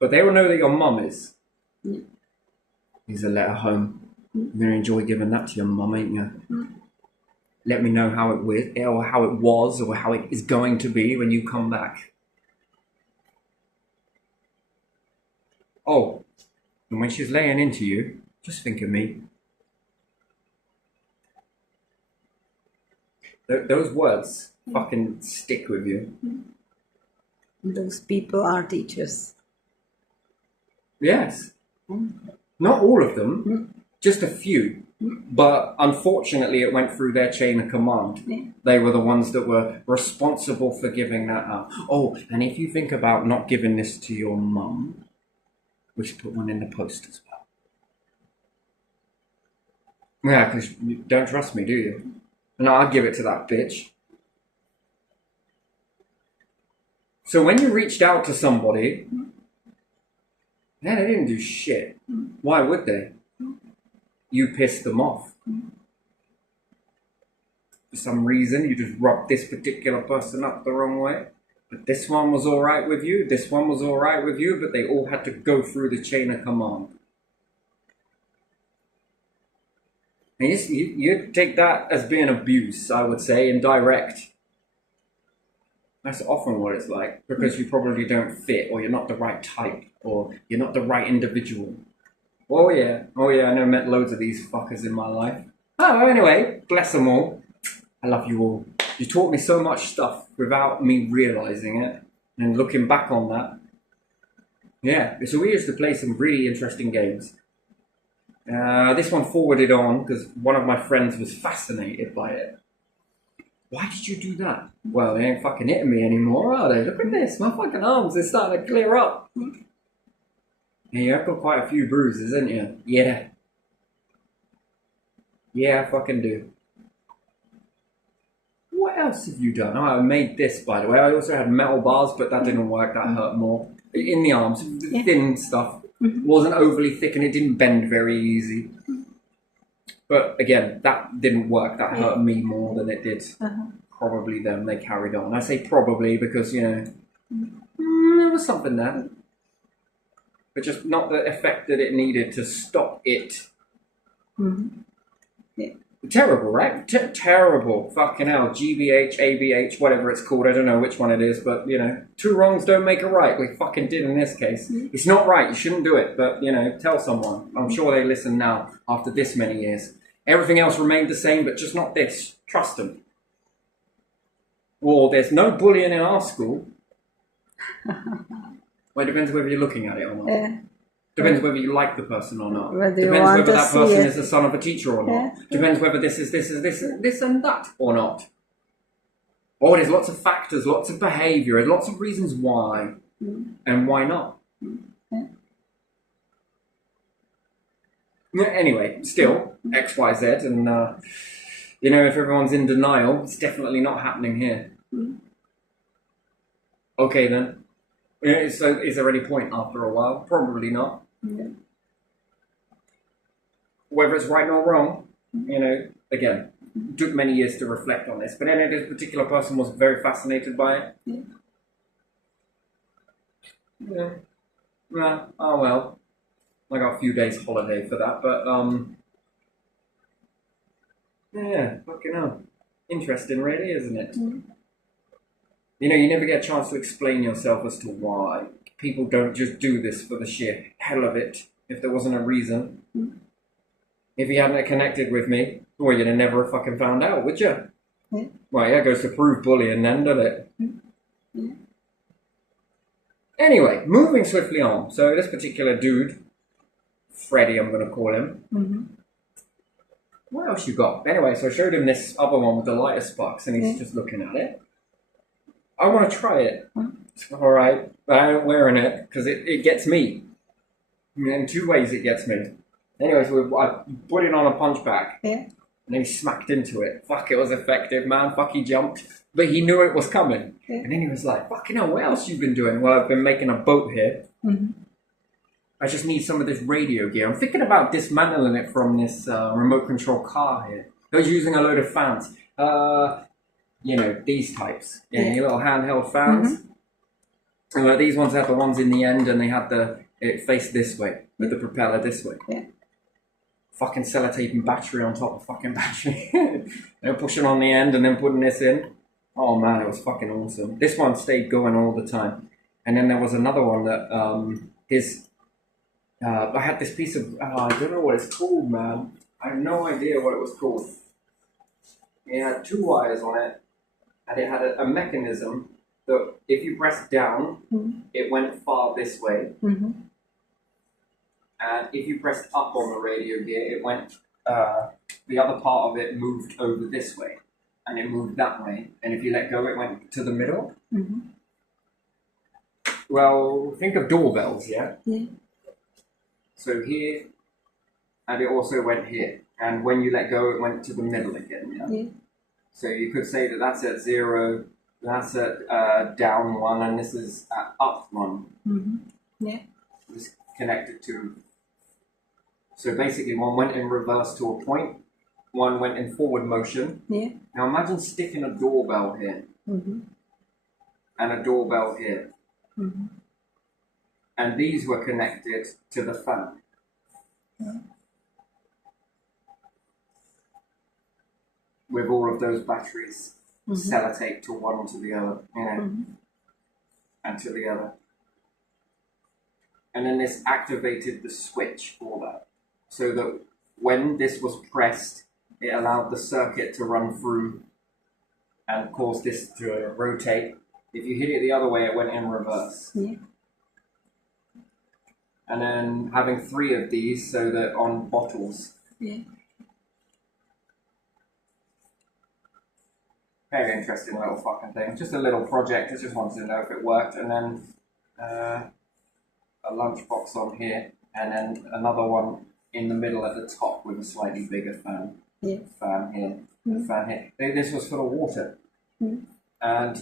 but they will know that your mum is. Here's a letter home. You're going to enjoy giving that to your mum, ain't you? Let me know how it was, or how it is going to be when you come back. Oh, and when she's laying into you, just think of me. Those words fucking stick with you. Those people are teachers. Yes. Not all of them, just a few. But unfortunately, it went through their chain of command. They were the ones that were responsible for giving that out. Oh, and if you think about not giving this to your mum, we should put one in the post as well. Yeah, because you don't trust me, do you? And I'll give it to that bitch. So when you reached out to somebody, they didn't do shit. Why would they? You pissed them off. For some reason, you just rubbed this particular person up the wrong way. But this one was all right with you, this one was all right with you, but they all had to go through the chain of command. And you take that as being abuse, I would say, indirect. That's often what it's like, because you probably don't fit, or you're not the right type, or you're not the right individual. Oh yeah, I know, met loads of these fuckers in my life. Oh, anyway, bless them all. I love you all. You taught me so much stuff without me realizing it, and looking back on that. Yeah, so we used to play some really interesting games. This one forwarded on because one of my friends was fascinated by it. Why did you do that? Well, they ain't fucking hitting me anymore, are they? Look at this, my fucking arms, they're starting to clear up. Yeah, you've got quite a few bruises, haven't you? Yeah. Yeah, I fucking do. What else have you done? Oh, I made this, by the way. I also had metal bars, but that didn't work, that hurt more. In the arms, thin stuff. Wasn't overly thick and it didn't bend very easy. But again, that didn't work. That hurt me more than it did probably them. They carried on. I say probably because, there was something there. But just not the effect that it needed to stop it. Yeah. Terrible, right? Terrible. Fucking hell. GBH, ABH, whatever it's called. I don't know which one it is, but, two wrongs don't make a right. We fucking did in this case. It's not right. You shouldn't do it. But, tell someone. I'm sure they listen now after this many years. Everything else remained the same, but just not this. Trust them. Or there's no bullying in our school. Well, it depends whether you're looking at it or not. Yeah. Depends whether you like the person or not. Depends whether that person is the son of a teacher or not. Yeah. Depends whether this and that or not. Oh, there's lots of factors, lots of behaviour, and lots of reasons why. And why not. Anyway, still, X, Y, Z, and, if everyone's in denial, it's definitely not happening here. Okay, then. So, is there any point after a while? Probably not. Whether it's right or wrong, again, took many years to reflect on this. But then this particular person was very fascinated by it. Yeah. Oh well. I got a few days holiday for that, but yeah, fucking hell. Interesting really, isn't it? You never get a chance to explain yourself as to why. People don't just do this for the sheer hell of it, if there wasn't a reason. If you hadn't connected with me, well, you'd have never fucking found out, would you? Well, yeah, it goes to prove bullying then, doesn't it? Anyway, moving swiftly on. So this particular dude, Freddie, I'm going to call him. What else you got? Anyway, so I showed him this other one with the lighter sparks, and he's just looking at it. I want to try it. All right, but I ain't wearing it because it gets me. In two ways it gets me. Anyway, so I put it on a punch bag. And then he smacked into it. Fuck, it was effective, man. Fuck, he jumped. But he knew it was coming. And then he was like, fucking hell, what else you been doing? Well, I've been making a boat here. I just need some of this radio gear. I'm thinking about dismantling it from this remote control car here. I was using a load of fans. These types. Your little handheld fans. And these ones had the ones in the end, and they had it faced this way, with the propeller this way. Fucking sellotaping battery on top of fucking battery. They're pushing on the end and then putting this in. Oh man, it was fucking awesome. This one stayed going all the time. And then there was another one that, I had this piece of, I don't know what it's called, man. I have no idea what it was called. It had two wires on it, and it had a mechanism that if you pressed down, it went far this way. And if you pressed up on the radio gear, it went, the other part of it moved over this way. And it moved that way. And if you let go, it went to the middle. Well, think of doorbells, yeah? So here, and it also went here. And when you let go, it went to the middle again, yeah? So you could say that that's at 0, that's at down 1, and this is at up 1. It's connected to. So basically, one went in reverse to a point, one went in forward motion. Now imagine sticking a doorbell here, and a doorbell here. And these were connected to the fan. with all of those batteries sellotape to one to the other, you know, and to the other. And then this activated the switch for that, so that when this was pressed, it allowed the circuit to run through and caused this to rotate. If you hit it the other way, it went in reverse. Yeah. And then having 3 of these so that on bottles. Yeah. Very interesting little fucking thing. Just a little project. I just wanted to know if it worked. And then a lunchbox on here. And then another one in the middle at the top with a slightly bigger fan. Yeah. Fan here. Fan here. This was for the water. And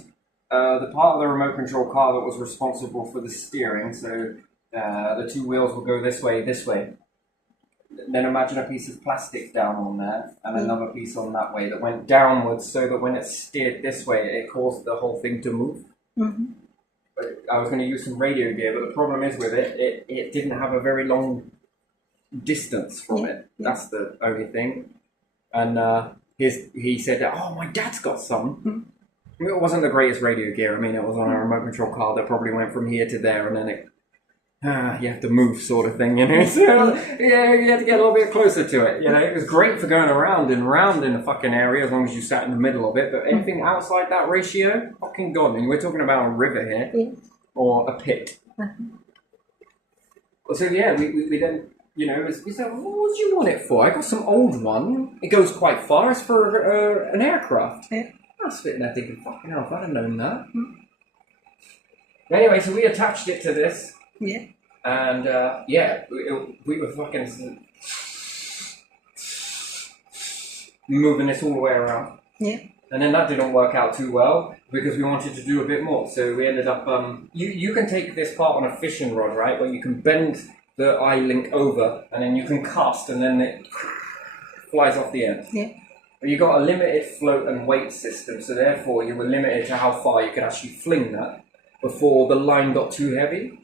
the part of the remote control car that was responsible for the steering, so the 2 wheels will go this way. Then imagine a piece of plastic down on there and another piece on that way that went downwards, so that when it steered this way, it caused the whole thing to move. But I was going to use some radio gear, but the problem is with it didn't have a very long distance from it. That's the only thing. And he said, oh, my dad's got some. It wasn't the greatest radio gear. I mean, it was on a remote control car that probably went from here to there, and then it you have to move, sort of thing, you know. So yeah, you had to get a little bit closer to it. You know, it was great for going around and round in a fucking area as long as you sat in the middle of it. But anything outside that ratio, fucking gone. I mean, we're talking about a river here, or a pit. So yeah, we then, you know, we said, well, what do you want it for? I got some old one. It goes quite far. It's for an aircraft. I was sitting there thinking, fucking hell, if I'd have known that. Anyway, so we attached it to this. Yeah. And we were fucking moving this all the way around. Yeah. And then that didn't work out too well because we wanted to do a bit more. So we ended up, you can take this part on a fishing rod, right? Where you can bend the eye link over and then you can cast and then it flies off the end. Yeah. But you got a limited float and weight system, so therefore you were limited to how far you could actually fling that before the line got too heavy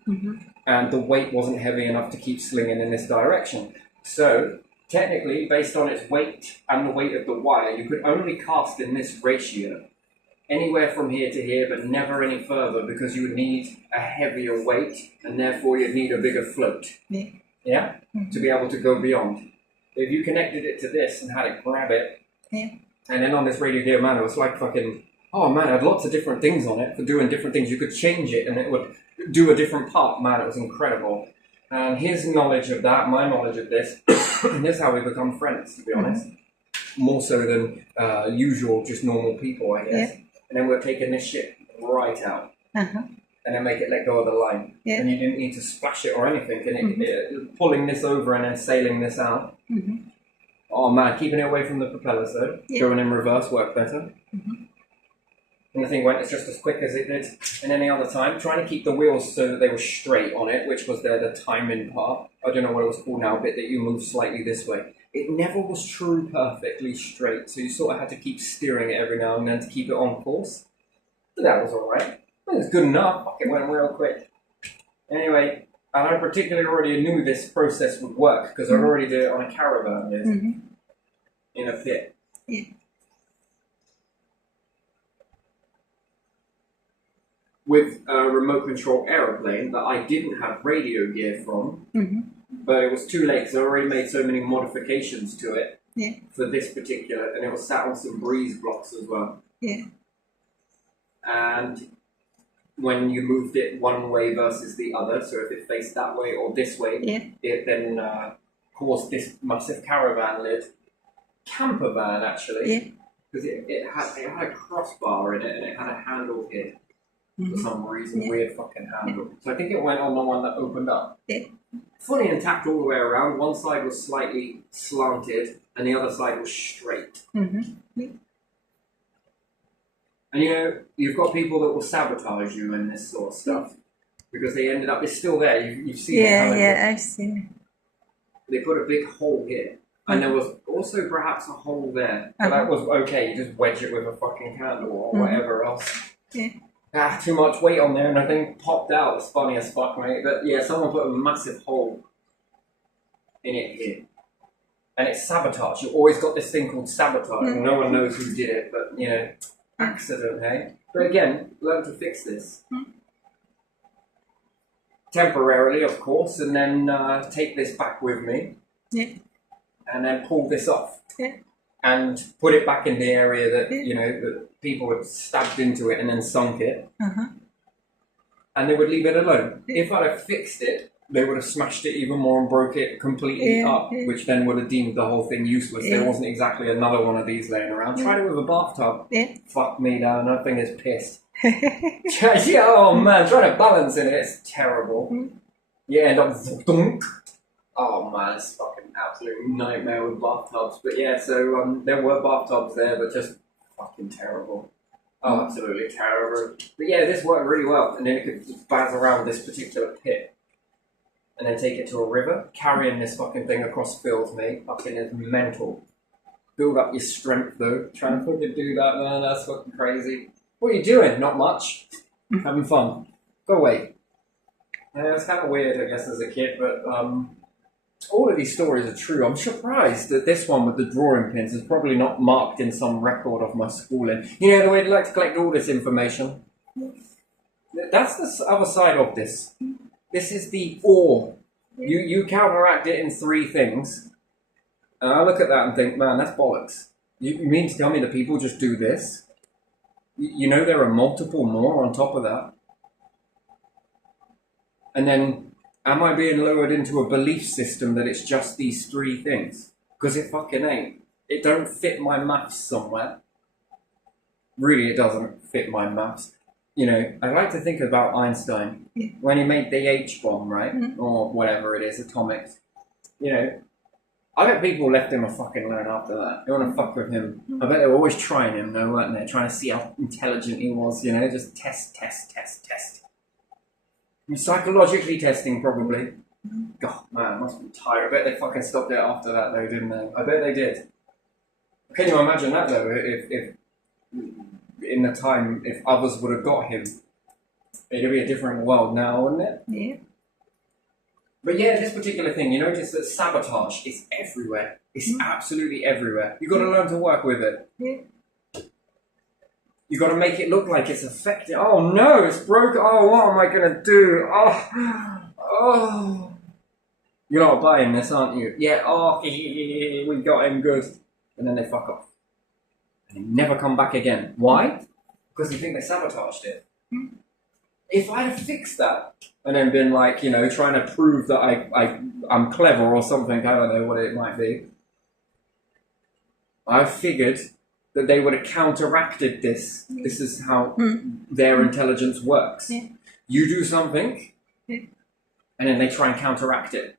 and the weight wasn't heavy enough to keep slinging in this direction. So technically, based on its weight and the weight of the wire, you could only cast in this ratio anywhere from here to here, but never any further, because you would need a heavier weight and therefore you'd need a bigger float. Yeah? To be able to go beyond. If you connected it to this and had it grab it, and then on this radio gear, man, it was like fucking, oh man, it had lots of different things on it for doing different things. You could change it and it would do a different part. Man, it was incredible. And his knowledge of that, my knowledge of this, and this is how we become friends, to be honest. More so than usual, just normal people, I guess. And then we're taking this shit right out. And then make it let go of the line. And you didn't need to splash it or anything. And it pulling this over and then sailing this out. Oh man, keeping it away from the propellers though. Going in reverse worked better. And the thing went as just as quick as it did in any other time. Trying to keep the wheels so that they were straight on it, which was the timing part. I don't know what it was called now, bit that you move slightly this way. It never was true perfectly straight, so you sort of had to keep steering it every now and then to keep it on course. But that was alright. It was good enough. It went real quick. Anyway, and I particularly already knew this process would work because I'd already did it on a caravan in a pit. With a remote control aeroplane that I didn't have radio gear from, but it was too late because I already made so many modifications to it for this particular, and it was sat on some breeze blocks as well. And when you moved it one way versus the other, so if it faced that way or this way, it then caused this massive caravan lid, camper van actually, because it had a crossbar in it and it had a handle here. For some reason, weird fucking handle. So I think it went on the one that opened up. Fully intact all the way around. One side was slightly slanted, and the other side was straight. And you know, you've got people that will sabotage you in this sort of stuff because they ended up. It's still there. You've seen it. I've seen it. They put a big hole here, and there was also perhaps a hole there. But that was okay. You just wedge it with a fucking candle or whatever else. Too much weight on there and the thing popped out. It's funny as fuck, mate. But yeah, someone put a massive hole in it here. And it's sabotage. You always got this thing called sabotage, and no one knows who did it, but, accident, hey? But again, learn to fix this. Temporarily, of course, and then take this back with me. Yeah. And then pull this off. Yeah. And put it back in the area that, that people had stabbed into it and then sunk it. And they would leave it alone. Yeah. If I'd have fixed it, they would have smashed it even more and broke it completely up, which then would have deemed the whole thing useless. There wasn't exactly another one of these laying around. Tried it with a bathtub. Yeah. Fuck me down. That thing is pissed. Oh man, trying to balance in it, it's terrible. You end up thunk. Oh man, it's fucking absolute nightmare with bathtubs. But yeah, so there were bathtubs there, but just fucking terrible. Oh, absolutely terrible. But yeah, this worked really well. And then you could just buzz around this particular pit. And then take it to a river. Carrying this fucking thing across fields, mate. Fucking is mental. Build up your strength, though. Trying to fucking do that, man. That's fucking crazy. What are you doing? Not much. Having fun. Go away. Yeah, it's kind of weird, I guess, as a kid, but all of these stories are true. I'm surprised that this one with the drawing pins is probably not marked in some record of my schooling. You know, the way they like to collect all this information. That's the other side of this. This is the or. You counteract it in three things. And I look at that and think, man, that's bollocks. You mean to tell me that people just do this? You know there are multiple more on top of that. And then, am I being lowered into a belief system that it's just these three things? Because it fucking ain't. It don't fit my maths somewhere. Really, it doesn't fit my maths. You know, I like to think about Einstein. When he made the H-bomb, right? Or whatever it is, atomics. You know, I bet people left him a fucking alone after that. They want to fuck with him. I bet they were always trying him, though, weren't they? Trying to see how intelligent he was, you know? Just test. Psychologically testing, probably. God, man, I must be tired. I bet they fucking stopped it after that, though, didn't they? I bet they did. Can you imagine that, though? If in the time, if others would have got him, it'd be a different world now, wouldn't it? Yeah. But yeah, this particular thing, you notice that sabotage is everywhere. It's absolutely everywhere. You've got to learn to work with it. Yeah. You've got to make it look like it's affected. Oh no, it's broken. Oh, what am I going to do? Oh. You're not buying this, aren't you? Yeah, we got him good. And then they fuck off. And they never come back again. Why? Because they think they sabotaged it. If I'd have fixed that and then been like, you know, trying to prove that I'm clever or something, I don't know what it might be, I figured that they would have counteracted this. This is how their intelligence works. Yeah. You do something, and then they try and counteract it.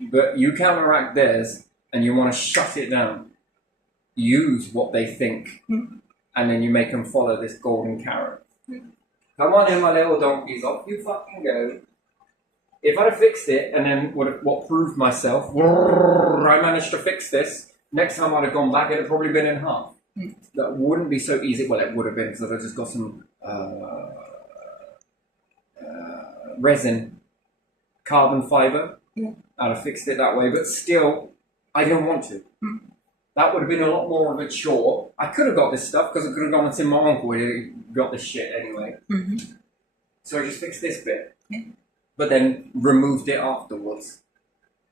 But you counteract theirs, and you want to shut it down. Use what they think, and then you make them follow this golden carrot. Come on in, my little donkeys, off you fucking go. If I'd have fixed it, and then what proved myself, I managed to fix this, next time I'd have gone back, it'd have probably been in half. That wouldn't be so easy. Well, it would have been, because I've just got some resin, carbon fibre. I'd have fixed it that way, but still, I don't want to. That would have been a lot more of a chore. I could have got this stuff because I could have gone and seen my uncle who got this shit anyway. So I just fixed this bit. But then removed it afterwards.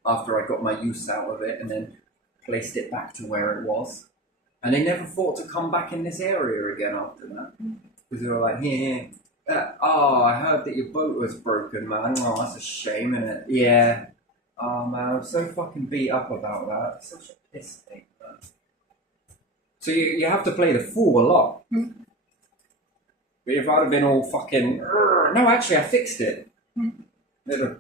After I got my use out of it and then placed it back to where it was. And they never thought to come back in this area again after that. Because they were like, I heard that your boat was broken, man. Oh, that's a shame, isn't it? Yeah. Oh, man, I'm so fucking beat up about that. It's such a piss take. So you have to play the fool a lot. But if I'd have been all fucking, no, actually I fixed it. They'd have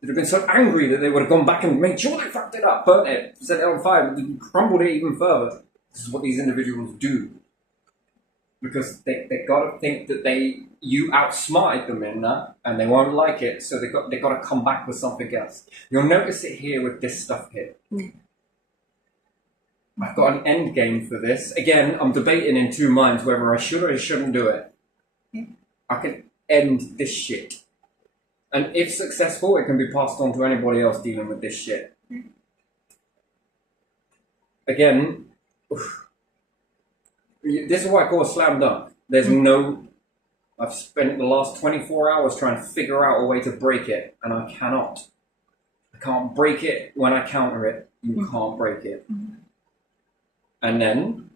been so angry that they would have gone back and made sure they fucked it up, burnt it, set it on fire, and crumbled it even further. This is what these individuals do. Because they got to think that you outsmarted them in that, and they won't like it, so they got to come back with something else. You'll notice it here with this stuff here. I've got an end game for this. Again, I'm debating in two minds whether I should or shouldn't do it. I can end this shit. And if successful, it can be passed on to anybody else dealing with this shit. again, this is what I call a slam dunk. There's no... I've spent the last 24 hours trying to figure out a way to break it, and I cannot. I can't break it when I counter it. You can't break it. And then,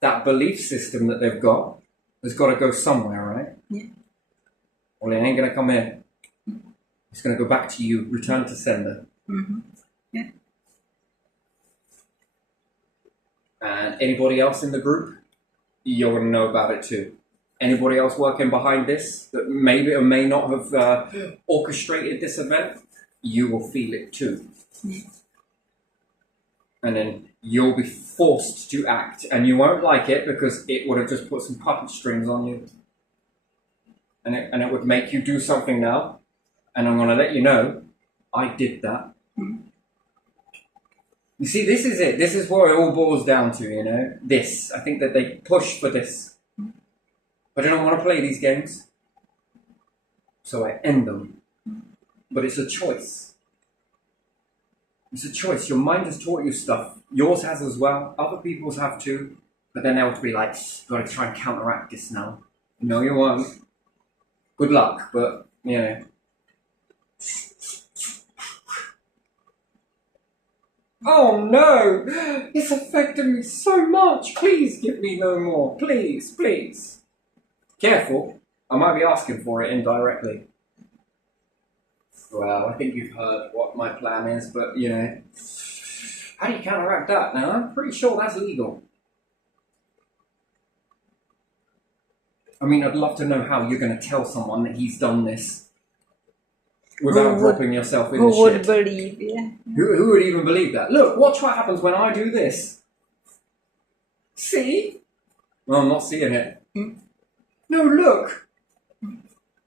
that belief system that they've got has got to go somewhere, right? Yeah. Well, it ain't going to come in. It's going to go back to you, return to sender. Yeah. And anybody else in the group, you're going to know about it too. Anybody else working behind this that maybe or may not have orchestrated this event, you will feel it too. And then you'll be forced to act, and you won't like it because it would have just put some puppet strings on you. And it would make you do something now, and I'm going to let you know, I did that. You see, this is it. This is what it all boils down to, you know. This. I think that they push for this. I don't want to play these games, so I end them. But it's a choice. It's a choice. Your mind has taught you stuff. Yours has as well. Other people's have too. But then they'll be like, got to try and counteract this now. No, you won't. Good luck, but, you know. Oh no! It's affected me so much. Please give me no more. Please, please. Careful, I might be asking for it indirectly. Well, I think you've heard what my plan is, but, you know, how do you counteract that now? I'm pretty sure that's legal. I mean, I'd love to know how you're going to tell someone that he's done this without dropping yourself in the shit. Who would believe, yeah. Who would even believe that? Look, watch what happens when I do this. See? Well, I'm not seeing it. No, look.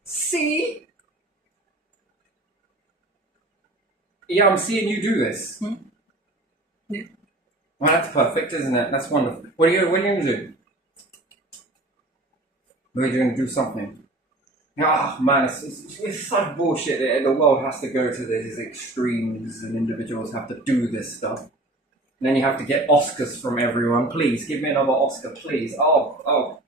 See? Yeah, I'm seeing you do this. Yeah. Well, that's perfect, isn't it? That's wonderful. What are you going to do? Are you going to do something? Ah, man, it's such bullshit that the world has to go to these extremes and individuals have to do this stuff. And then you have to get Oscars from everyone. Please, give me another Oscar, please. Oh.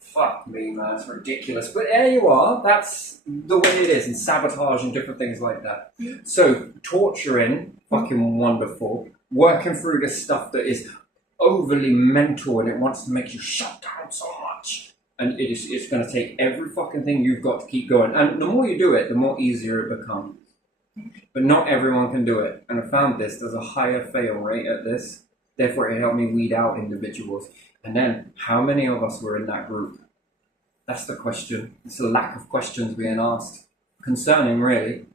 Fuck me, man, it's ridiculous. But there you are, that's the way it is, and sabotage and different things like that. So, torturing, fucking wonderful. Working through this stuff that is overly mental and it wants to make you shut down so much. And it's going to take every fucking thing you've got to keep going. And the more you do it, the more easier it becomes. But not everyone can do it. And I found this, there's a higher fail rate at this. Therefore, it helped me weed out individuals. And then, how many of us were in that group? That's the question. It's a lack of questions being asked. Concerning, really.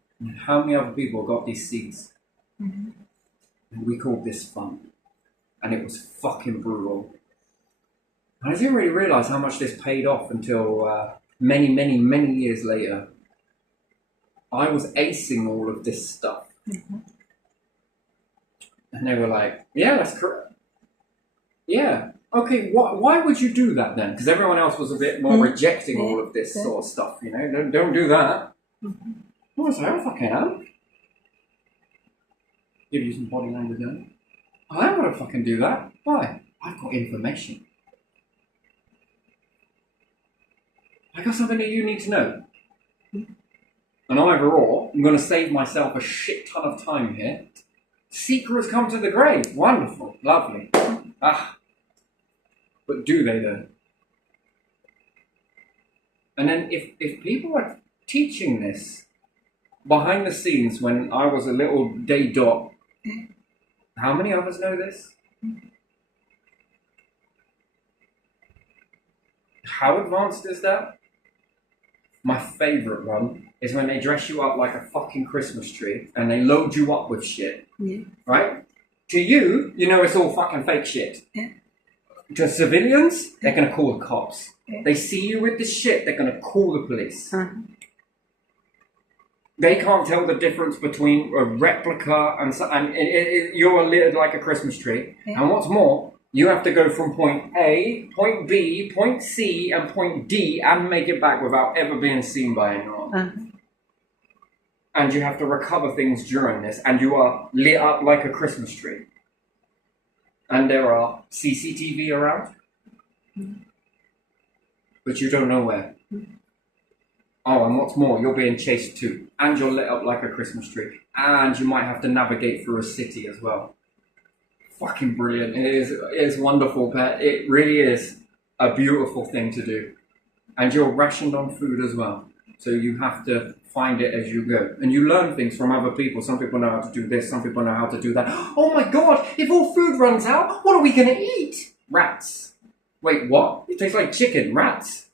How many other people got these seeds? And we called this fun. And it was fucking brutal. And I didn't really realise how much this paid off until many, many, many years later. I was acing all of this stuff. And they were like, yeah, that's correct. Yeah. Okay, why would you do that then? Because everyone else was a bit more rejecting all of this sort of stuff, you know? Don't do that. Well, so I fucking am. Give you some body language then. I am going to fucking do that. Why? I've got information. I got something that you need to know. And overall, I'm going to save myself a shit ton of time here. Seeker has come to the grave. Wonderful. Lovely. But do they though? And then if people are teaching this behind the scenes when I was a little day dot, how many of us know this? How advanced is that? My favourite one is when they dress you up like a fucking Christmas tree and they load you up with shit. Right? To you, you know it's all fucking fake shit. To civilians, they're going to call the cops. They see you with this shit, they're going to call the police. They can't tell the difference between a replica and you're lit like a Christmas tree. And what's more, you have to go from point A, point B, point C, and point D and make it back without ever being seen by anyone. And you have to recover things during this, and you are lit up like a Christmas tree. And there are CCTV around, but you don't know where. Oh, and what's more, you're being chased too. And you're lit up like a Christmas tree. And you might have to navigate through a city as well. Fucking brilliant. It is wonderful, but it really is a beautiful thing to do. And you're rationed on food as well. So you have to find it as you go. And you learn things from other people. Some people know how to do this, some people know how to do that. Oh my god, if all food runs out, what are we gonna eat? Rats. Wait, what? It tastes like chicken. Rats.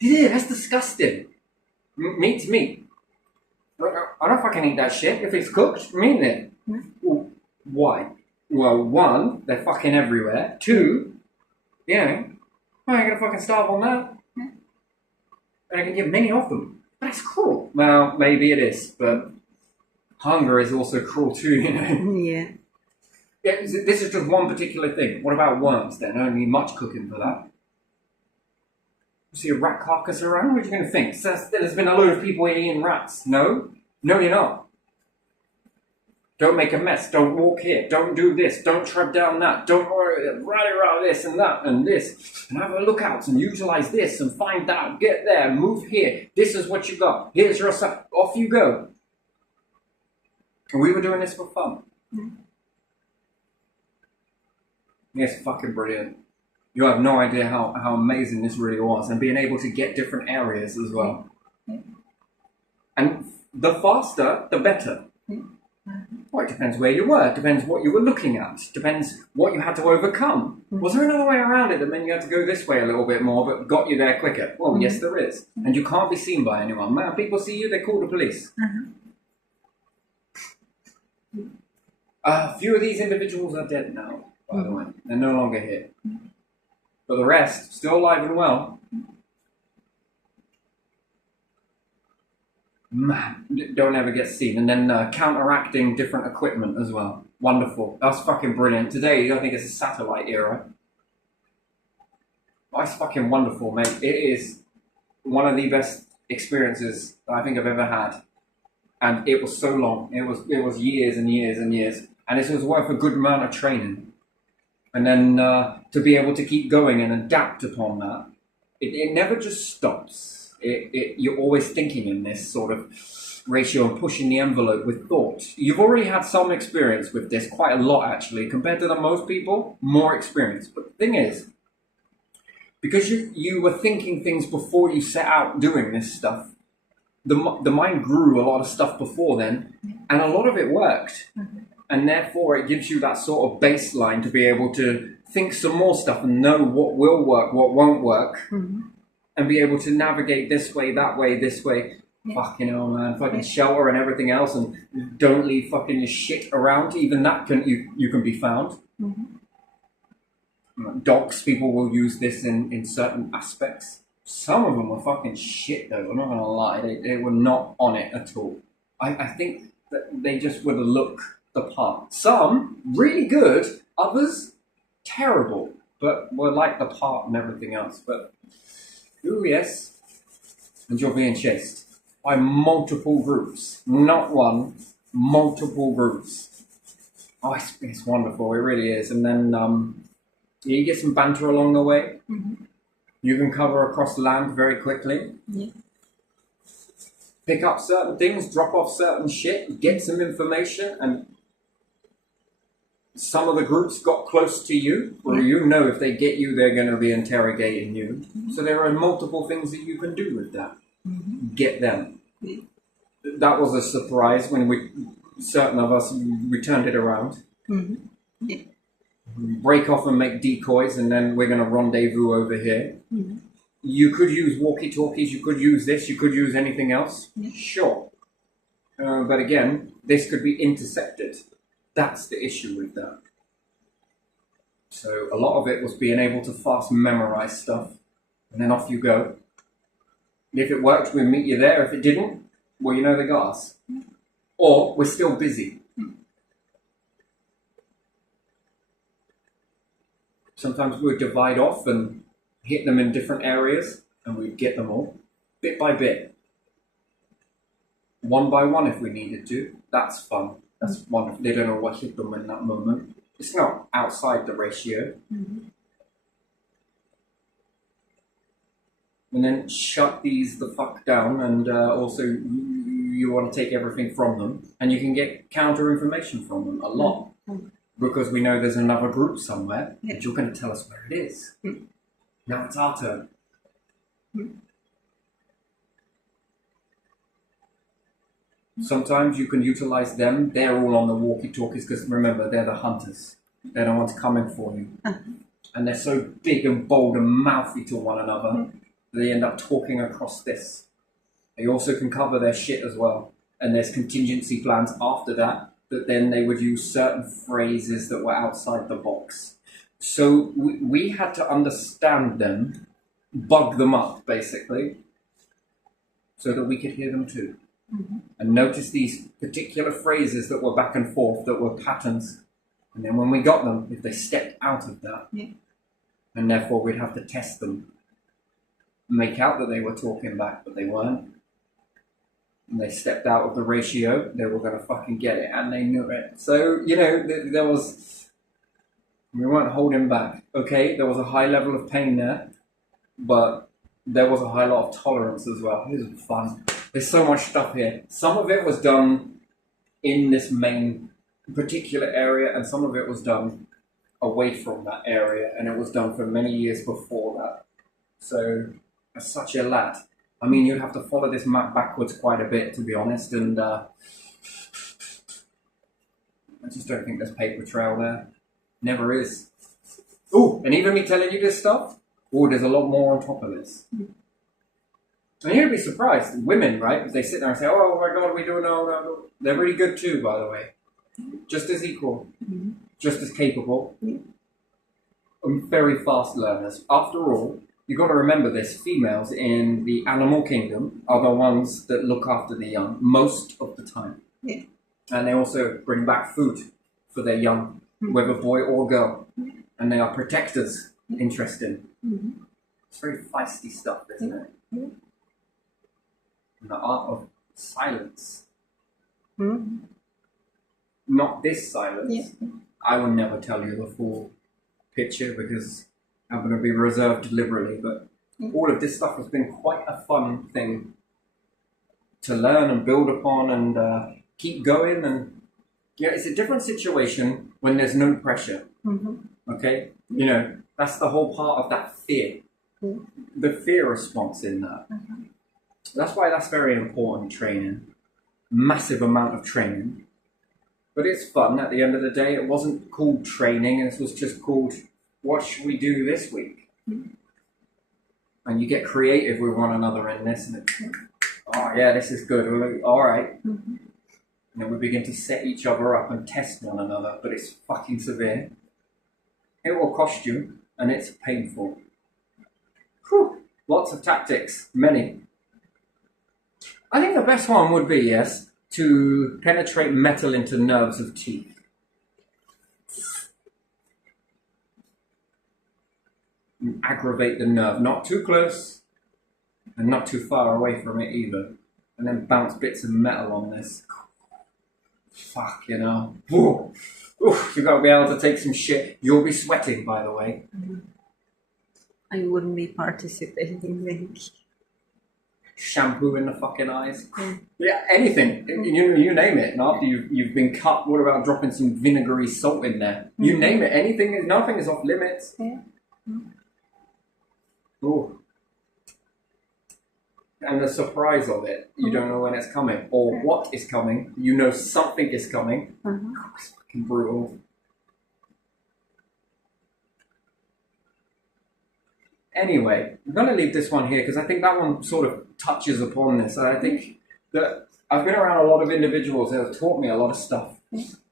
Yeah, that's disgusting. Meat's meat. I don't fucking eat that shit. If it's cooked, I'm eating it. Well, why? Well, one, they're fucking everywhere. Two, yeah, I ain't gonna fucking starve on that. And I can get many of them. That's cruel. Well, maybe it is, but hunger is also cruel too, you know? Yeah. Yeah, this is just one particular thing. What about worms then? I don't need much cooking for that. You see a rat carcass around? What are you going to think? There's been a load of people eating rats. No? No, you're not. Don't make a mess. Don't walk here. Don't do this. Don't tread down that. Don't worry. Right around this and that and this. And have a look out and utilize this and find that. Get there. Move here. This is what you got. Here's your stuff. Off you go. And we were doing this for fun. It's fucking brilliant. You have no idea how amazing this really was. And being able to get different areas as well. And the faster, the better. Well, it depends where you were. It depends what you were looking at. It depends what you had to overcome. Was there another way around it that meant you had to go this way a little bit more but got you there quicker? Well, yes, there is. And you can't be seen by anyone. Man, people see you, they call the police. A few of these individuals are dead now, by the way. They're no longer here. But the rest, still alive and well. Man, don't ever get seen. And then counteracting different equipment as well. Wonderful. That's fucking brilliant. Today, I think it's a satellite era. That's fucking wonderful, mate. It is one of the best experiences I think I've ever had. And it was so long. It was years and years and years. And it was worth a good amount of training. And then to be able to keep going and adapt upon that, it never just stops. You're always thinking in this sort of ratio and pushing the envelope with thought. You've already had some experience with this, quite a lot actually, compared to most people, more experience. But the thing is, because you were thinking things before you set out doing this stuff, the mind grew a lot of stuff before then, and a lot of it worked. And therefore it gives you that sort of baseline to be able to think some more stuff and know what will work, what won't work. And be able to navigate this way, that way, this way. Fucking hell, man. Fucking shelter and everything else, and don't leave fucking your shit around. Even that you can be found. Docs, people will use this in certain aspects. Some of them were fucking shit though, I'm not gonna lie. They were not on it at all. I think that they just would look the part. Some, really good. Others, terrible. But were like the part and everything else. But ooh, yes. And you're being chased by multiple groups. Not one, multiple groups. Oh, it's wonderful. It really is. And then you get some banter along the way. You can cover across land very quickly. Pick up certain things, drop off certain shit, get some information, and some of the groups got close to you, or you know if they get you, they're going to be interrogating you. So there are multiple things that you can do with that. Get them. That was a surprise when certain of us, we turned it around. Break off and make decoys, and then we're going to rendezvous over here. You could use walkie-talkies, you could use this, you could use anything else. Sure. But again, this could be intercepted. That's the issue with that. So a lot of it was being able to fast memorize stuff, and then off you go. If it worked, we'll meet you there. If it didn't, well, you know the gas. Or we're still busy. Sometimes we would divide off and hit them in different areas, and we'd get them all, bit by bit. One by one if we needed to. That's fun. That's wonderful. They don't know what hit them in that moment. It's not outside the ratio. And then shut these the fuck down, and also you want to take everything from them, and you can get counter information from them a lot. Because we know there's another group somewhere, and you're going to tell us where it is. Now it's our turn. Sometimes you can utilize them. They're all on the walkie-talkies because remember, they're the hunters. They're the ones coming for you. And they're so big and bold and mouthy to one another, they end up talking across this. They also can cover their shit as well. And there's contingency plans after that then they would use certain phrases that were outside the box. So we had to understand them, bug them up, basically, so that we could hear them too. And notice these particular phrases that were back and forth, that were patterns. And then when we got them, if they stepped out of that, and therefore we'd have to test them, make out that they were talking back, but they weren't. And they stepped out of the ratio, they were going to fucking get it, and they knew it. So, you know, we weren't holding back. Okay, there was a high level of pain there, but there was a high lot of tolerance as well. It was fun. There's so much stuff here. Some of it was done in this main particular area, and some of it was done away from that area, and it was done for many years before that. So, as such a lad, I mean, you'd have to follow this map backwards quite a bit, to be honest, and I just don't think there's paper trail there. Never is. Oh, and even me telling you this stuff, there's a lot more on top of this. And you'd be surprised, women, right? If they sit there and say, oh my God, we don't know. They're really good too, by the way. Just as equal, just as capable, and very fast learners. After all, you've got to remember this, females in the animal kingdom are the ones that look after the young most of the time. And they also bring back food for their young, whether boy or girl. And they are protectors, interesting. It's very feisty stuff, isn't it? And the art of silence. Not this silence. I will never tell you the full picture because I'm going to be reserved deliberately, but all of this stuff has been quite a fun thing to learn and build upon and keep going. And yeah, it's a different situation when there's no pressure. Okay? You know, that's the whole part of that fear. The fear response in that. That's why that's very important training. Massive amount of training. But it's fun at the end of the day. It wasn't called training, it was just called, what should we do this week? And you get creative with one another in this. And oh yeah, this is good. We're like, all right. And then we begin to set each other up and test one another. But it's fucking severe. It will cost you. And it's painful. Whew. Lots of tactics. Many. I think the best one would be, yes, to penetrate metal into nerves of teeth. And aggravate the nerve. Not too close, and not too far away from it either. And then bounce bits of metal on this. Fuck, you know. Ooh. Ooh, you gotta be able to take some shit. You'll be sweating, by the way. I wouldn't be participating. Shampoo in the fucking eyes. Yeah, anything. You name it. And after you've been cut, what about dropping some vinegary salt in there? You name it. Anything. Nothing is off limits. Ooh. And the surprise of it. You don't know when it's coming or what is coming. You know something is coming. It's fucking brutal. Anyway, I'm going to leave this one here because I think that one sort of touches upon this. And I think that I've been around a lot of individuals that have taught me a lot of stuff.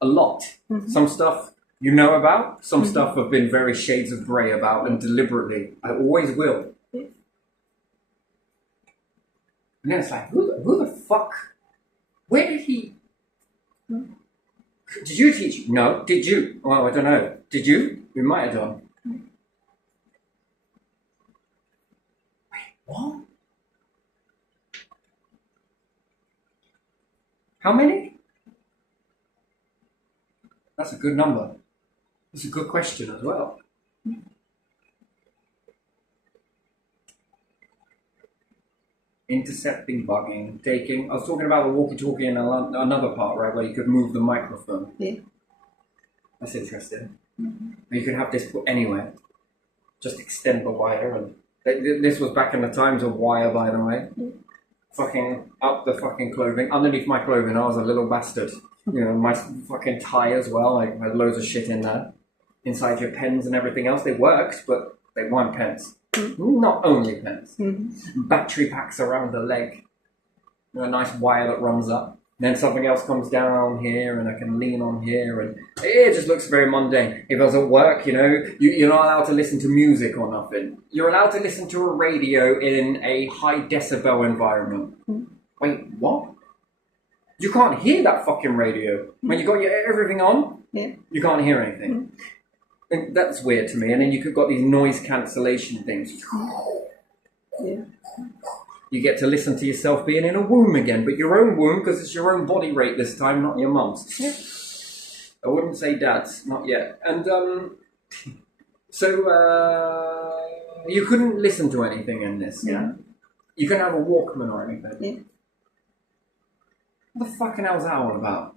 A lot. Some stuff you know about. Some stuff have been very shades of grey about, and deliberately. I always will. And then it's like, who the fuck? Where did he... Did you teach? No. Did you? Well, I don't know. Did you? We might have done. What? How many? That's a good number. It's a good question as well. Intercepting, bugging, taking. I was talking about the walkie-talkie in another part, right, where you could move the microphone. Yeah. That's interesting. You could have this put anywhere. Just extend the wire, and this was back in the times of wire, by the way. Fucking up the fucking clothing. Underneath my clothing, I was a little bastard. You know, my fucking tie as well. I had loads of shit in there. Inside your pens and everything else. They worked, but they weren't pens. Not only pens. Battery packs around the leg. You know, a nice wire that runs up. And then something else comes down here, and I can lean on here, and it just looks very mundane. If I was at work, you know, you're not allowed to listen to music or nothing. You're allowed to listen to a radio in a high decibel environment. Wait, what? You can't hear that fucking radio. When you got everything on, you can't hear anything. And that's weird to me. And then you've got these noise cancellation things. You get to listen to yourself being in a womb again, but your own womb, because it's your own body rate this time, not your mum's. I wouldn't say dad's, not yet. And so you couldn't listen to anything in this, yeah? You couldn't have a Walkman or anything. Yeah. What the fucking hell's that all about?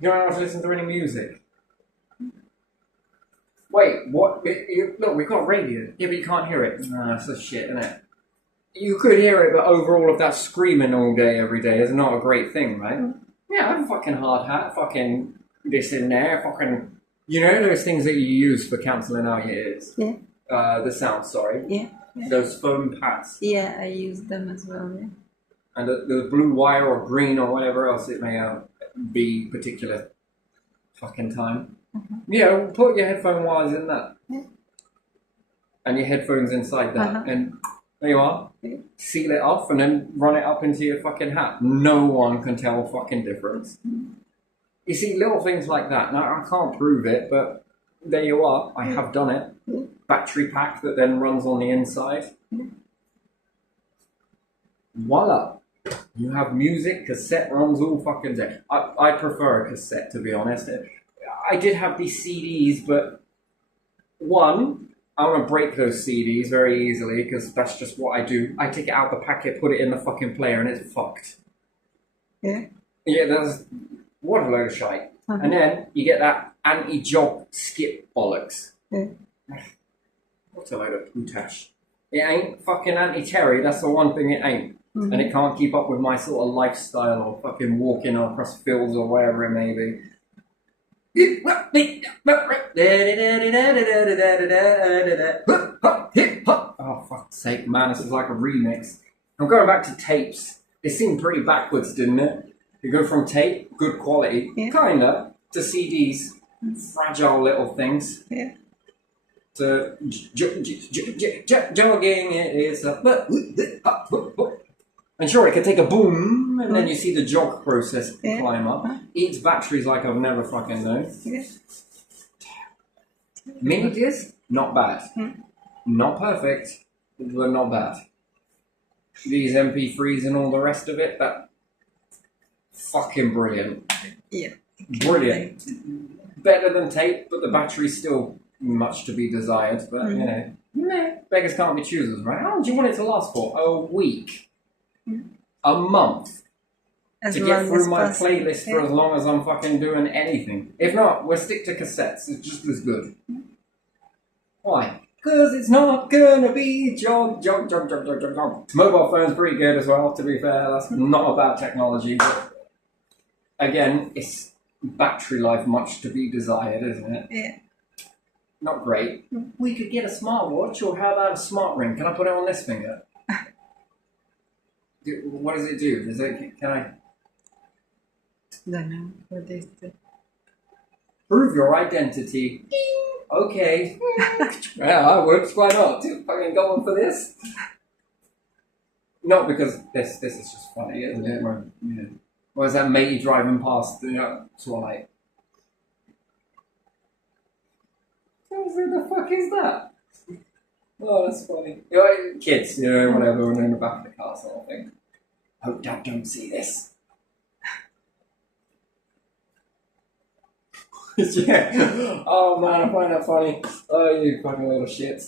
You don't have to listen to any music. Wait, what? Look, we've got a radio. Yeah, but you can't hear it. Nah, that's a shit, isn't it? You could hear it, but over all of that screaming all day, every day is not a great thing, right? Yeah, I have a fucking hard hat, fucking this in there, fucking... You know those things that you use for cancelling out your ears? Yeah. The sound, sorry. Yeah. Those foam pads. Yeah, I use them as well, yeah. And the blue wire or green or whatever else it may be particular fucking time. Yeah, put your headphone wires in that. Yeah. And your headphones inside that. And there you are. Yeah. Seal it off and then run it up into your fucking hat. No one can tell a fucking difference. You see, little things like that. Now, I can't prove it, but there you are. I have done it. Battery pack that then runs on the inside. Voila. You have music, cassette runs all fucking day. I prefer a cassette, to be honest. I did have these CDs, but one, I want to break those CDs very easily because that's just what I do. I take it out the packet, put it in the fucking player, and it's fucked. Yeah? Yeah, that's... What a load of shite. And then you get that anti-jog skip bollocks. What a load of pootash. It ain't fucking anti-Terry, that's the one thing it ain't. And it can't keep up with my sort of lifestyle or fucking walking across fields or wherever it may be. Oh, fuck's sake, man, this is like a remix. I'm going back to tapes. It seemed pretty backwards, didn't it? You go from tape, good quality, kinda, to CDs, fragile little things. Yeah. To jogging, it is and sure, it can take a boom, and then you see the jog process climb up. Eats batteries like I've never fucking known. Yeah. Mini disc, not bad. Not perfect, but not bad. These MP3s and all the rest of it, that fucking brilliant. Yeah. Brilliant. Better than tape, but the battery's still much to be desired. But, you know, beggars can't be choosers, right? How long do you want it to last for? A week? A month? To get through my playlist for as long as I'm fucking doing anything. If not, we'll stick to cassettes. It's just as good. Why? Because it's not gonna be jog. Mobile phone's pretty good as well, to be fair. That's not a bad technology, but again, it's battery life much to be desired, isn't it? Yeah. Not great. We could get a smartwatch, or how about a smart ring? Can I put it on this finger? What does it do? Can I? Don't know what is it. Prove your identity. Okay. Yeah, that works. Why not? Fucking going for this. Not because this is just funny, isn't it? Yeah. Or is that matey driving past the light? What the fuck is that? Oh, that's funny. You know, kids, you know, whatever, when they're in the back of the car sort of thing. Hope Dad don't see this. Yeah. Oh man, I find that funny. Oh, you fucking little shits.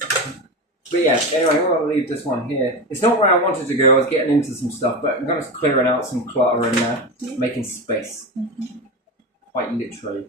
But yeah, anyway, I'm going to leave this one here. It's not where I wanted to go. I was getting into some stuff, but I'm going to clearing out some clutter and making space. Quite literally.